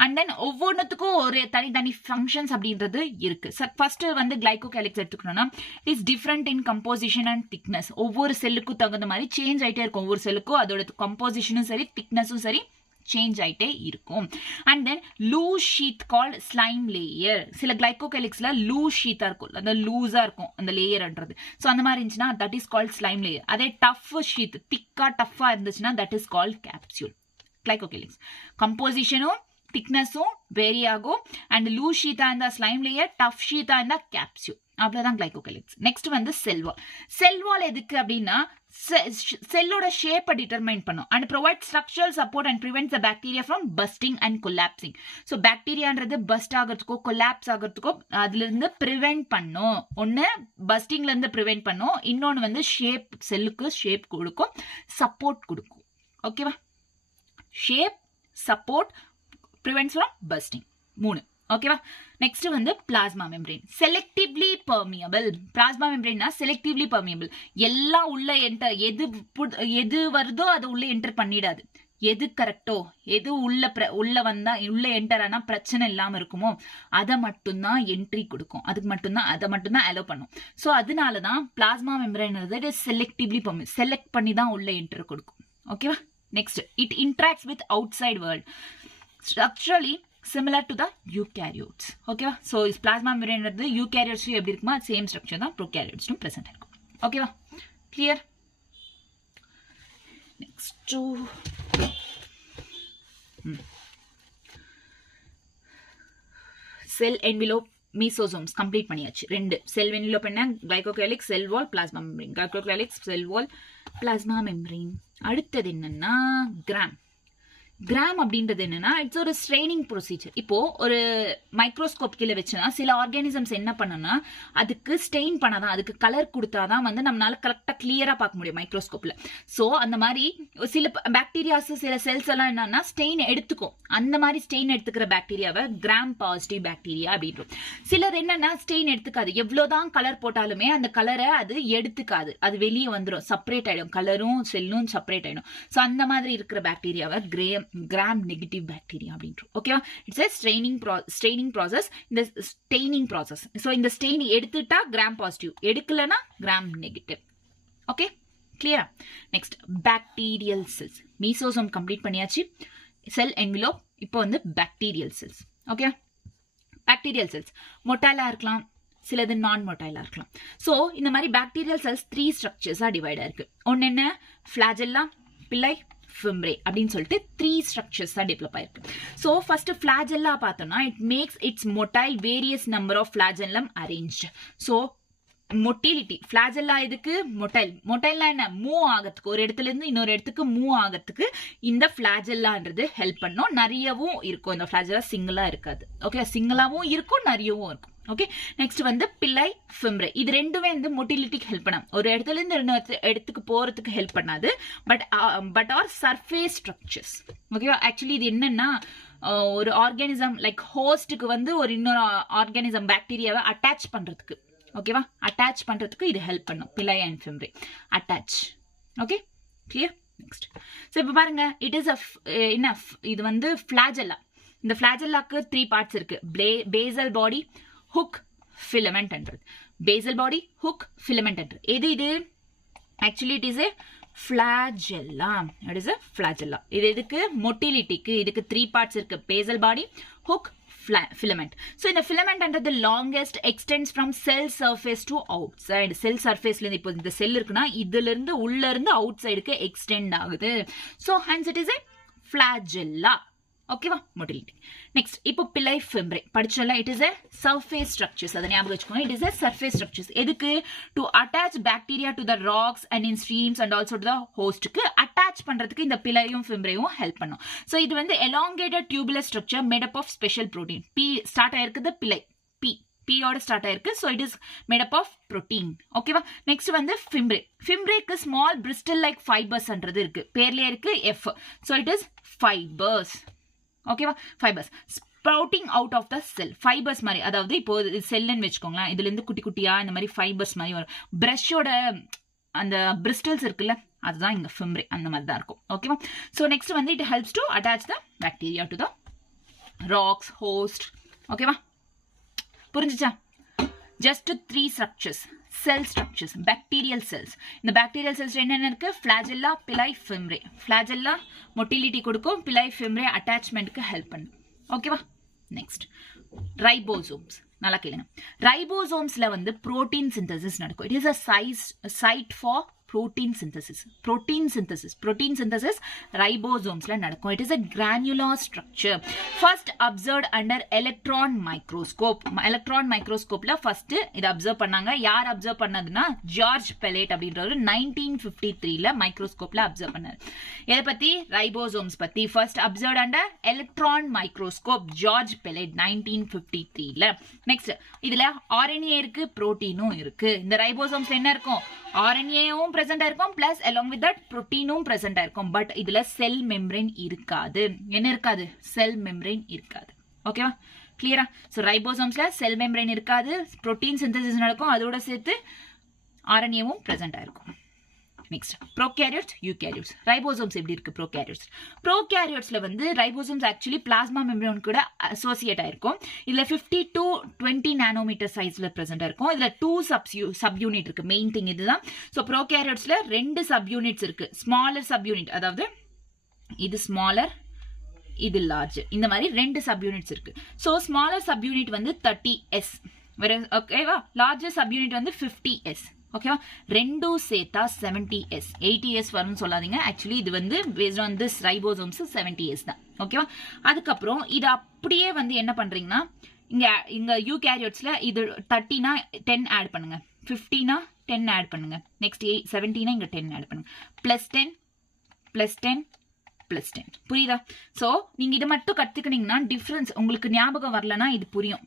அண்ட் தென் ஒவ்வொன்றுத்துக்கும் ஒரு தனித்தனி ஃபங்க்ஷன்ஸ் அப்படின்றது இருக்கு. ஃபர்ஸ்ட் வந்து கிளைகோகேலிக்ஸ் எடுத்துக்கணும்னா, it is different in composition and thickness. ஒவ்வொரு செல்லுக்கும் தகுந்த மாதிரி சேஞ்ச் ஆகிட்டே இருக்கும். ஒவ்வொரு செல்லுக்கும் அதோட கம்போசிஷனும் சரி, திக்னஸும் சரி சேஞ்ச் ஆயிட்டே இருக்கும். And then loose sheath called slime layer. சில கிளைகோகேலிக்ஸ்ல லூஸ் ஷீத்தா இருக்கும், அந்த லூஸா இருக்கும் அந்த லேயர்ன்றது. ஸோ அந்த மாதிரி இருந்துச்சுன்னா that is called slime layer. அதே டஃப் ஷீத், திக்கா டஃபா இருந்துச்சுன்னா that is called capsule. Glycocalyx கம்போசிஷனும் திக்னஸும் வேரி ஆகும். அண்ட் லூஸ் ஷீத்தா இருந்தா ஸ்லைம் லேயர், டஃப் ஷீத்தா இருந்தா கேப்சூல். அவ்வளவுதான் கிளைகோகேலிக்ஸ். நெக்ஸ்ட் வந்து செல்வால். செல்வால் எதுக்கு அப்படின்னா செல்லோட ஷேப்பை டிட்டர்மைன் பண்ணும் and provide structural support and prevents the bacteria from bursting and collapsing. So பாக்டீரியான்றது பஸ்ட் ஆகிறதுக்கோ கொலாப்ஸ் ஆகிறதுக்கோ அதுல இருந்து ப்ரிவென்ட் பண்ணும். ஒன்று பஸ்டிங்ல இருந்து ப்ரிவென்ட் பண்ணும், இன்னொன்று வந்து ஷேப், செல்லுக்கு ஷேப் கொடுக்கும், சப்போர்ட் கொடுக்கும். ஓகேவா? Shape, support, prevents from bursting, 3. ஓகேவா? நெக்ஸ்ட் வந்து plasma membrane. Selectively permeable. Plasma மெம்பரேன்னா செலக்டிவ்லி பெர்மியபிள். எல்லாம் உள்ள என்டர், எது வருதோ அதை உள்ள என்டர் பண்ணிடாது. எது கரெக்டோ, எது உள்ள வந்தா உள்ள என்டர் ஆனா பிரச்சனை இல்லாம இருக்குமோ அதை மட்டும்தான் என்ட்ரி கொடுக்கும். அதை மட்டும்தான் அலோ பண்ணும். ஸோ அதனாலதான் plasma membrane selectively permeable, select பண்ணி தான் உள்ள என்டர் கொடுக்கும். ஓகேவா? Next, it interacts with outside world. Structurally similar to the eukaryotes. ஓகேவா? ஸோ பிளாஸ்மா மெம்பரேன் யூகேரியோட்ஸ் எப்படி இருக்குமா, சேம் ஸ்ட்ரக்சர் தான் ப்ரோகேரியோட்ஸும் ப்ரெசென்ட் இருக்கும். ஓகேவா? Clear? Next cell envelope, mesosomes complete பண்ணியாச்சு. 2 செல் என்வெலோப் என்ன, glycocalyx, cell wall, plasma membrane. Glycocalyx, cell wall, plasma membrane. அடுத்தது என்னன்னா கிராம். கிராம் அப்படின்றது என்னன்னா, இட்ஸ் ஒரு ஸ்ட்ரெயினிங் ப்ரொசீஜர். இப்போ ஒரு மைக்ரோஸ்கோப் கீழே வச்சுன்னா சில ஆர்கானிசம்ஸ் என்ன பண்ணனா, அதுக்கு ஸ்டெயின் பண்ணாதான், அதுக்கு கலர் கொடுத்தாதான் வந்து நம்மளால கரெக்டாக கிளியரா பார்க்க முடியும் மைக்ரோஸ்கோப்ல. ஸோ அந்த மாதிரி சில பாக்டீரியாஸ், சில செல்ஸ் எல்லாம் என்னன்னா ஸ்டெயின் எடுத்துக்கும். அந்த மாதிரி ஸ்டெயின் எடுத்துக்கிற பாக்டீரியாவை கிராம் பாசிட்டிவ் பாக்டீரியா அப்படின்றோம். சிலது என்னன்னா ஸ்டெயின் எடுத்துக்காது, எவ்வளவுதான் கலர் போட்டாலுமே அந்த கலரை அது எடுத்துக்காது, அது வெளியே வந்துடும், செப்பரேட் ஆயிடும், கலரும் செல்லும் செப்பரேட் ஆயிடும். ஸோ அந்த மாதிரி இருக்கிற பாக்டீரியாவை கிராம் நெகட்டிவ் பாக்டீரியா அப்படின்றோம். ஓகேவா? It's a straining process. இந்த ஸ்டெயினிங் ப்ராசஸ், ஸோ இந்த ஸ்டெயின் எடுத்துட்டா கிராம் பாசிட்டிவ், எடுக்கலனா கிராம் நெகட்டிவ். ஓகே, கிளியரா? Next bacterial cells. Mesosome complete பண்ணியாச்சு. Cell envelope. இப்போ வந்து bacterial cells. Okay, bacterial cells மொட்டைலா இருக்கலாம், சிலது நான் மொட்டைலா இருக்கலாம். ஸோ இந்த மாதிரி பாக்டீரியல் செல்ஸ் 3 ஸ்ட்ரக்சர்ஸா டிவைட் ஆயிருக்கு. ஒன்னு என்ன, ஃபிளாஜெல்லா, பிள்ளை, ஃபிம்ரே அப்படின்னு சொல்லிட்டு 3 ஸ்ட்ரக்சர்ஸ் தான் டெவலப் ஆயிருக்கு. ஸோ ஃபர்ஸ்ட் ஃபிளாஜெல்லா பார்த்தோம்னா, it makes its motile various number of flagellum arranged. So motility, flagella இதுக்கு மொட்டைல்னா என்ன, மூவ் ஆகிறதுக்கு, ஒரு இடத்துல இருந்து இன்னொரு இடத்துக்கு மூவ் ஆகிறதுக்கு இந்த ஃபிளாஜெல்லான்றது ஹெல்ப் பண்ணும். நிறையவும் இருக்கும் இந்த ஃபிளாஜெல்லா, சிங்கிளா இருக்காது. ஓகே, சிங்கிளாவும் இருக்கும், நிறையவும் இருக்கும். ஓகே, நெக்ஸ்ட் வந்து பிள்ளை, ஃபிம்ரே. இது ரெண்டுமே வந்து மொட்டிலிட்டிக்கு ஹெல்ப் பண்ணாது, ஒரு இடத்துல இருந்து இன்னொரு இடத்துக்கு போறதுக்கு ஹெல்ப் பண்ணாது. But are surface structures. ஓகேவா? ஆக்சுவலி இது என்னன்னா, ஒரு ஆர்கானிசம் லைக் ஹோஸ்டுக்கு வந்து ஒரு இன்னொரு ஆர்கானிசம் பாக்டீரியாவை அட்டாச் பண்றதுக்கு, ஓகேவா, அட்டாச் பண்றதுக்கு இது ஹெல்ப் பண்ணும். Pili and fimbriae attach. Okay, clear? Next, so இப்போ பாருங்க, இட் இஸ் என்ன, இது வந்து ஃபிளாஜெல்லா. இந்த ஃபிளாஜெல்லாக்கு 3 பார்ட்ஸ் இருக்கு. பேசல் பாடி, ஹுக், ஃபிலமெண்ட் என்றது. பேசல் பாடி, ஹுக், ஃபிலமெண்ட் என்றது. எது இது? Actually it is a flagella. It is a flagella. இது எதுக்கு? மொட்டிலிட்டிக்கு. இதுக்கு 3 பார்ட்ஸ் இருக்கு. Basal body, hook filament. So in the filament under the longest extends from cell surface to outside. Cell surface la ipo இந்த cell இருக்குனா இதுல இருந்து உள்ள இருந்து outside க்கு extend ஆகுது. So hence it is a flagella. ஓகேவா motility. Next இப்போ pili fimbriae படிச்சல it is a surface structures. அத ஞாபகம் வச்சுக்கோங்க. It is a surface structures. எதுக்கு to attach bacteria to the rocks and in streams and also to the host க்கு attach பண்றதுக்கு இந்த பிலையும் fimbriaeயும் help பண்ணும். So இது வந்து elongated tubular structure made up of special protein. P start ஆயிருக்குது Blaise P ஓட start ஆயிருக்கு. So it is made up of protein. ஓகேவா நெக்ஸ்ட் வந்து fimbriaeக்கு small bristle like fibers ன்றது இருக்கு. பேர்லயே இருக்கு F. So it is fibers. ஓகேவா fibres sprouting out of the cell fibres மாதிரி அதாவது இப்போ செல்லுன்னு வச்சுக்கோங்களேன் இதுல இருந்து குட்டி குட்டியா இந்த மாதிரி ஃபைபர்ஸ் மாதிரி வரும் பிரஷோட அந்த பிரிஸ்டல்ஸ் இருக்குல்ல அதுதான் இங்க ஃபிம்ப்ரே அந்த மாதிரி தான் இருக்கும் ஓகேவா ஸோ நெக்ஸ்ட் வந்து it helps to attach the bacteria to the rocks host ஓகேவா புரிஞ்சுச்சா just 3 structures cell structures bacterial cells இந்த bacterial cells என்னென்ன இருக்கு flagella pili fimbriae flagella motility கொடுக்கும் pili fimbriae attachment க்கு help பண்ணும் ஓகேவா நெக்ஸ்ட் ribosomes நல்லா கேளுங்க ribosomesல வந்து protein synthesis நடக்கும் it is a site for protein synthesis ribosomes la nadakkum it is a granular structure first observed under electron microscope la first idu observe pannanga yaar observe pannaduna George Pellet அப்படின்றவர் 1953 ல microscope la observe பண்ணாரு எதை பத்தி ribosomes பத்தி first observed under electron microscope George Pellet 1953 ல next இதுல RNA இருக்கு புரோட்டீனும் இருக்கு இந்த ribosomes என்ன இருக்கும் RNA வும் present இருக்கும் plus along with that proteinum present இருக்கும் but இதுல cell membrane இருக்காது என்ன இருக்காது cell membrane இருக்காது ஓகேவா கிளியரா சோ ரைபோசோம்ஸ்ல cell membrane இருக்காது protein synthesis நடக்கும் அதோட சேர்த்து RNA வும் present இருக்கும் next prokaryotes eukaryotes ribosomes எப்படி இருக்கு prokaryotesல வந்து ribosomes actually plasma membrane கூட associate ஆயிருக்கும் இதுல 50 to 20 nanometer sizeல present இருக்கும் இதுல 2 subunit இருக்கு main thing இதுதான் so prokaryotesல ரெண்டு subunits இருக்கு smaller subunit அதாவது இது smaller இது large இந்த மாதிரி ரெண்டு subunits இருக்கு so smaller subunit வந்து 30s ஓகேவா larger subunit வந்து 50s ஓகேவா ரெண்டும் சேர்த்தா 70s 80s வரும்னு சொல்லாதீங்க ஆக்சுவலி இது வந்து based on this ribosomes 70s தான் ஓகேவா அதுக்கப்புறம் இது அப்படியே வந்து என்ன பண்றீங்கன்னா இங்க யூகேரியோட்ஸ்ல இது 30 னா 10 ஆட் பண்ணுங்க 50 னா 10 ஆட் பண்ணுங்க நெக்ஸ்ட் 70 னா இங்க 10 ஆட் பண்ணுங்க +10 புரியுதா சோ நீங்க இது மட்டும் கத்துக்கிட்டீங்கன்னா டிஃபரன்ஸ் உங்களுக்கு ஞாபகம் வரலனா இது புரியும்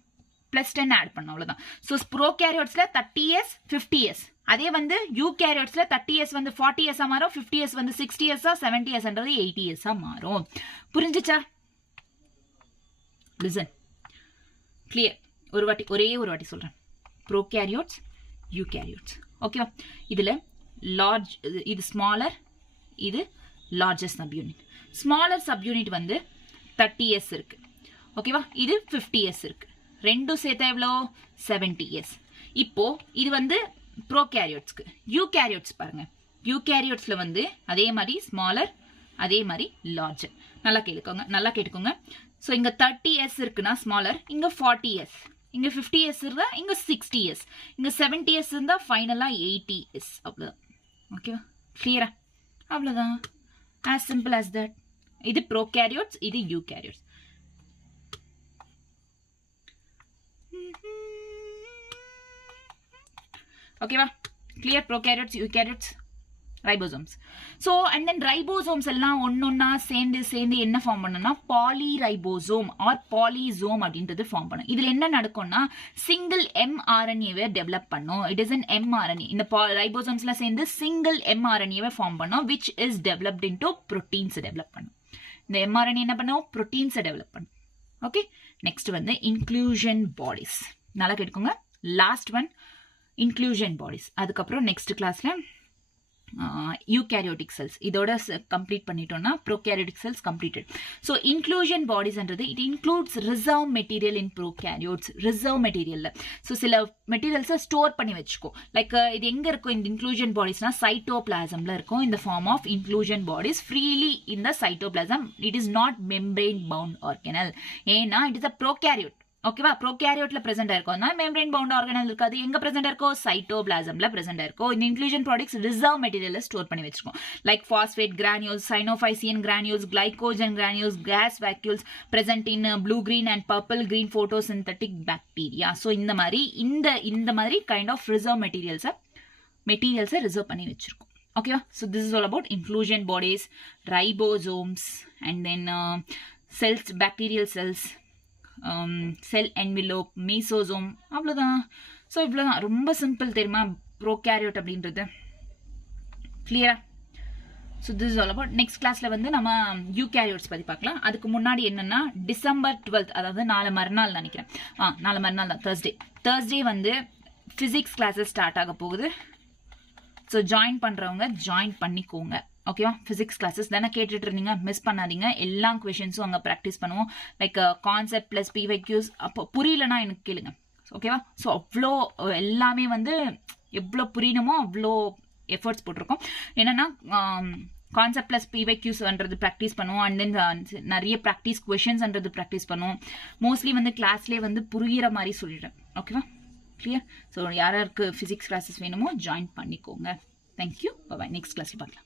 +10 ஆட் பண்ண அவ்வளவுதான் சோ ப்ரோகாரியோட்ஸ்ல 30s 50s அதே வந்து யூகேரியோட்ஸ்ல 30s வந்து 40s ஆ மாறும் 50s வந்து 60s ஆ 70s ன்றது 80s ஆ மாறும் புரிஞ்சுச்சா லிசன் கிளியர் ஒரே ஒரு வாட்டி சொல்றேன் ப்ரோகாரியோட்ஸ் யூகேரியோட்ஸ் ஓகேவா இதுல லார்ஜ் இது ஸ்மாலர் இது லார்ஜஸ்ட் சப்யூனிட் ஸ்மாலர் சப்யூனிட் வந்து 30s இருக்கு ஓகேவா இது 50s இருக்கு ரெண்டும் சேர்த்தா எவ்வளோ 70s இப்போ இது வந்து ப்ரோகாரியோட்ஸ்க்கு யூகேரியோட்ஸ் பாருங்க யூகேரியோட்ஸ்ல வந்து அதே மாதிரி ஸ்மாலர் அதே மாதிரி லார்ஜர் நல்லா கேட்டுக்கோங்க ஸோ இங்க 30s இருக்குன்னா ஸ்மாலர் இங்க 40s இங்க 50s இருந்தா இங்க 60s இங்க 70s இருந்தா ஃபைனலா 80s அவ்வளவுதான் ஓகேவா கிளியரா அவ்வளவுதான் as simple as that இது ப்ரோகாரியோட்ஸ் இது யூகேரியோட்ஸ் ஓகேவா clear prokaryotes eukaryotes ribosomes so and then ribosomes எல்லாம் ஒண்ணொண்ணா சேர்ந்து என்ன ஃபார்ம் பண்ணும்னா polyribosome or polysome அப்படின்றது ஃபார்ம் பண்ணும் இதுல என்ன நடக்கும்னா சிங்கிள் mRNA வை டெவலப் பண்ணும் it is an mRNA இந்த ribosomesல சேர்ந்து சிங்கிள் mRNA வை ஃபார்ம் பண்ணும் which is developed into proteins develop பண்ணும் இந்த mRNA என்ன பண்ணும் proteins டெவலப் பண்ணும் ஓகே நெக்ஸ்ட் வந்து inclusion bodies நல்லா கேட்டுக்கோங்க லாஸ்ட் ஒன் inclusion bodies அதுக்கப்புறம் நெக்ஸ்ட் கிளாஸ்ல யூகேரியோட்டிக் செல்ஸ். இதோட கம்ப்ளீட் பண்ணிட்டோம்னா prokaryotic cells completed. So inclusion பாடிஸ்ன்றது it includes reserve material in prokaryotes. Reserve மெட்டீரியல்ல so சில மெட்டீரியல்ஸை ஸ்டோர் பண்ணி வச்சுக்கோ. லைக் இது எங்கே இருக்கும் இந்த இன்க்ளூஷன் பாடிஸ்னா சைட்டோபிளாசம்ல இருக்கும். இந்த form of inclusion bodies freely in the cytoplasm. It is not membrane bound organelle. ஏன்னா இட் இஸ் அ ப்ரோகேரியோட். ஓகேவா? ப்ரோகேரியோட்ல பிரசென்ட் ஆயிருக்கும். மெம்பரேன் பவுண்ட் ஆர்கனல் இருக்காது. எங்க பிரசென்ட் இருக்கும்? சைட்டோபிளாசம்ல பிரசென்ட் ஆயிருக்கும். இந்த inclusion products reserve material store பண்ணி வச்சிருக்கோம். Like phosphate granules, cyanophycean granules, glycogen granules, gas vacuoles present in blue green and purple green photosynthetic bacteria. So இந்த மாதிரி கைண்ட் ஆஃப் ரிசர்வ் மெட்டீரியல்ஸை ரிசர்வ் பண்ணி வச்சிருக்கோம். ஓகேவா? So this is all about inclusion bodies, ribosomes and then cells, bacterial cells, cell envelope, mesosome. அவ்வளோதான். So இவ்வளோதான். ரொம்ப simple தெரியுமா prokaryote அப்படின்றது. கிளியரா? So this is all about. Next கிளாஸில் வந்து நம்ம யூகேரியோட்ஸ் பற்றி பார்க்கலாம். அதுக்கு முன்னாடி என்னன்னா டிசம்பர் 12th, அதாவது நாளை மறுநாள் நினைக்கிறேன். நாளை மறுநாள் தான், தேர்ஸ்டே வந்து ஃபிசிக்ஸ் கிளாஸஸ் ஸ்டார்ட் ஆக போகுது. ஸோ ஜாயின் பண்ணுறவங்க ஜாயின் பண்ணிக்கோங்க. ஓகேவா? ஃபிசிக்ஸ் கிளாஸஸ் தானே கேட்டுட்டு இருந்தீங்க, மிஸ் பண்ணாதீங்க. எல்லா கொஷின்ஸும் அங்கே ப்ராக்டிஸ் பண்ணுவோம். Like concept plus PYQs. அப்போ புரியலன்னா எனக்கு கேளுங்க. ஓகேவா? ஸோ அவ்வளோ எல்லாமே வந்து எவ்வளோ புரியணுமோ அவ்வளோ எஃபர்ட்ஸ் போட்டிருக்கோம். என்னன்னா கான்செப்ட் ப்ளஸ் பிவைக்யூஸ்ன்றது ப்ராக்டிஸ் பண்ணுவோம். அண்ட் தென் நிறைய ப்ராக்டிஸ் கொஷின்ஸ்ன்றது ப்ராக்டிஸ் பண்ணுவோம். மோஸ்ட்லி வந்து கிளாஸ்லேயே வந்து புரிகிற மாதிரி சொல்லிடுறேன். ஓகேவா? கிளியர்? ஸோ யாருக்கு ஃபிசிக்ஸ் கிளாஸஸ் வேணுமோ ஜாயின் பண்ணிக்கோங்க. தேங்க்யூ. பாய். நெக்ஸ்ட் கிளாஸில் பார்க்கலாம்.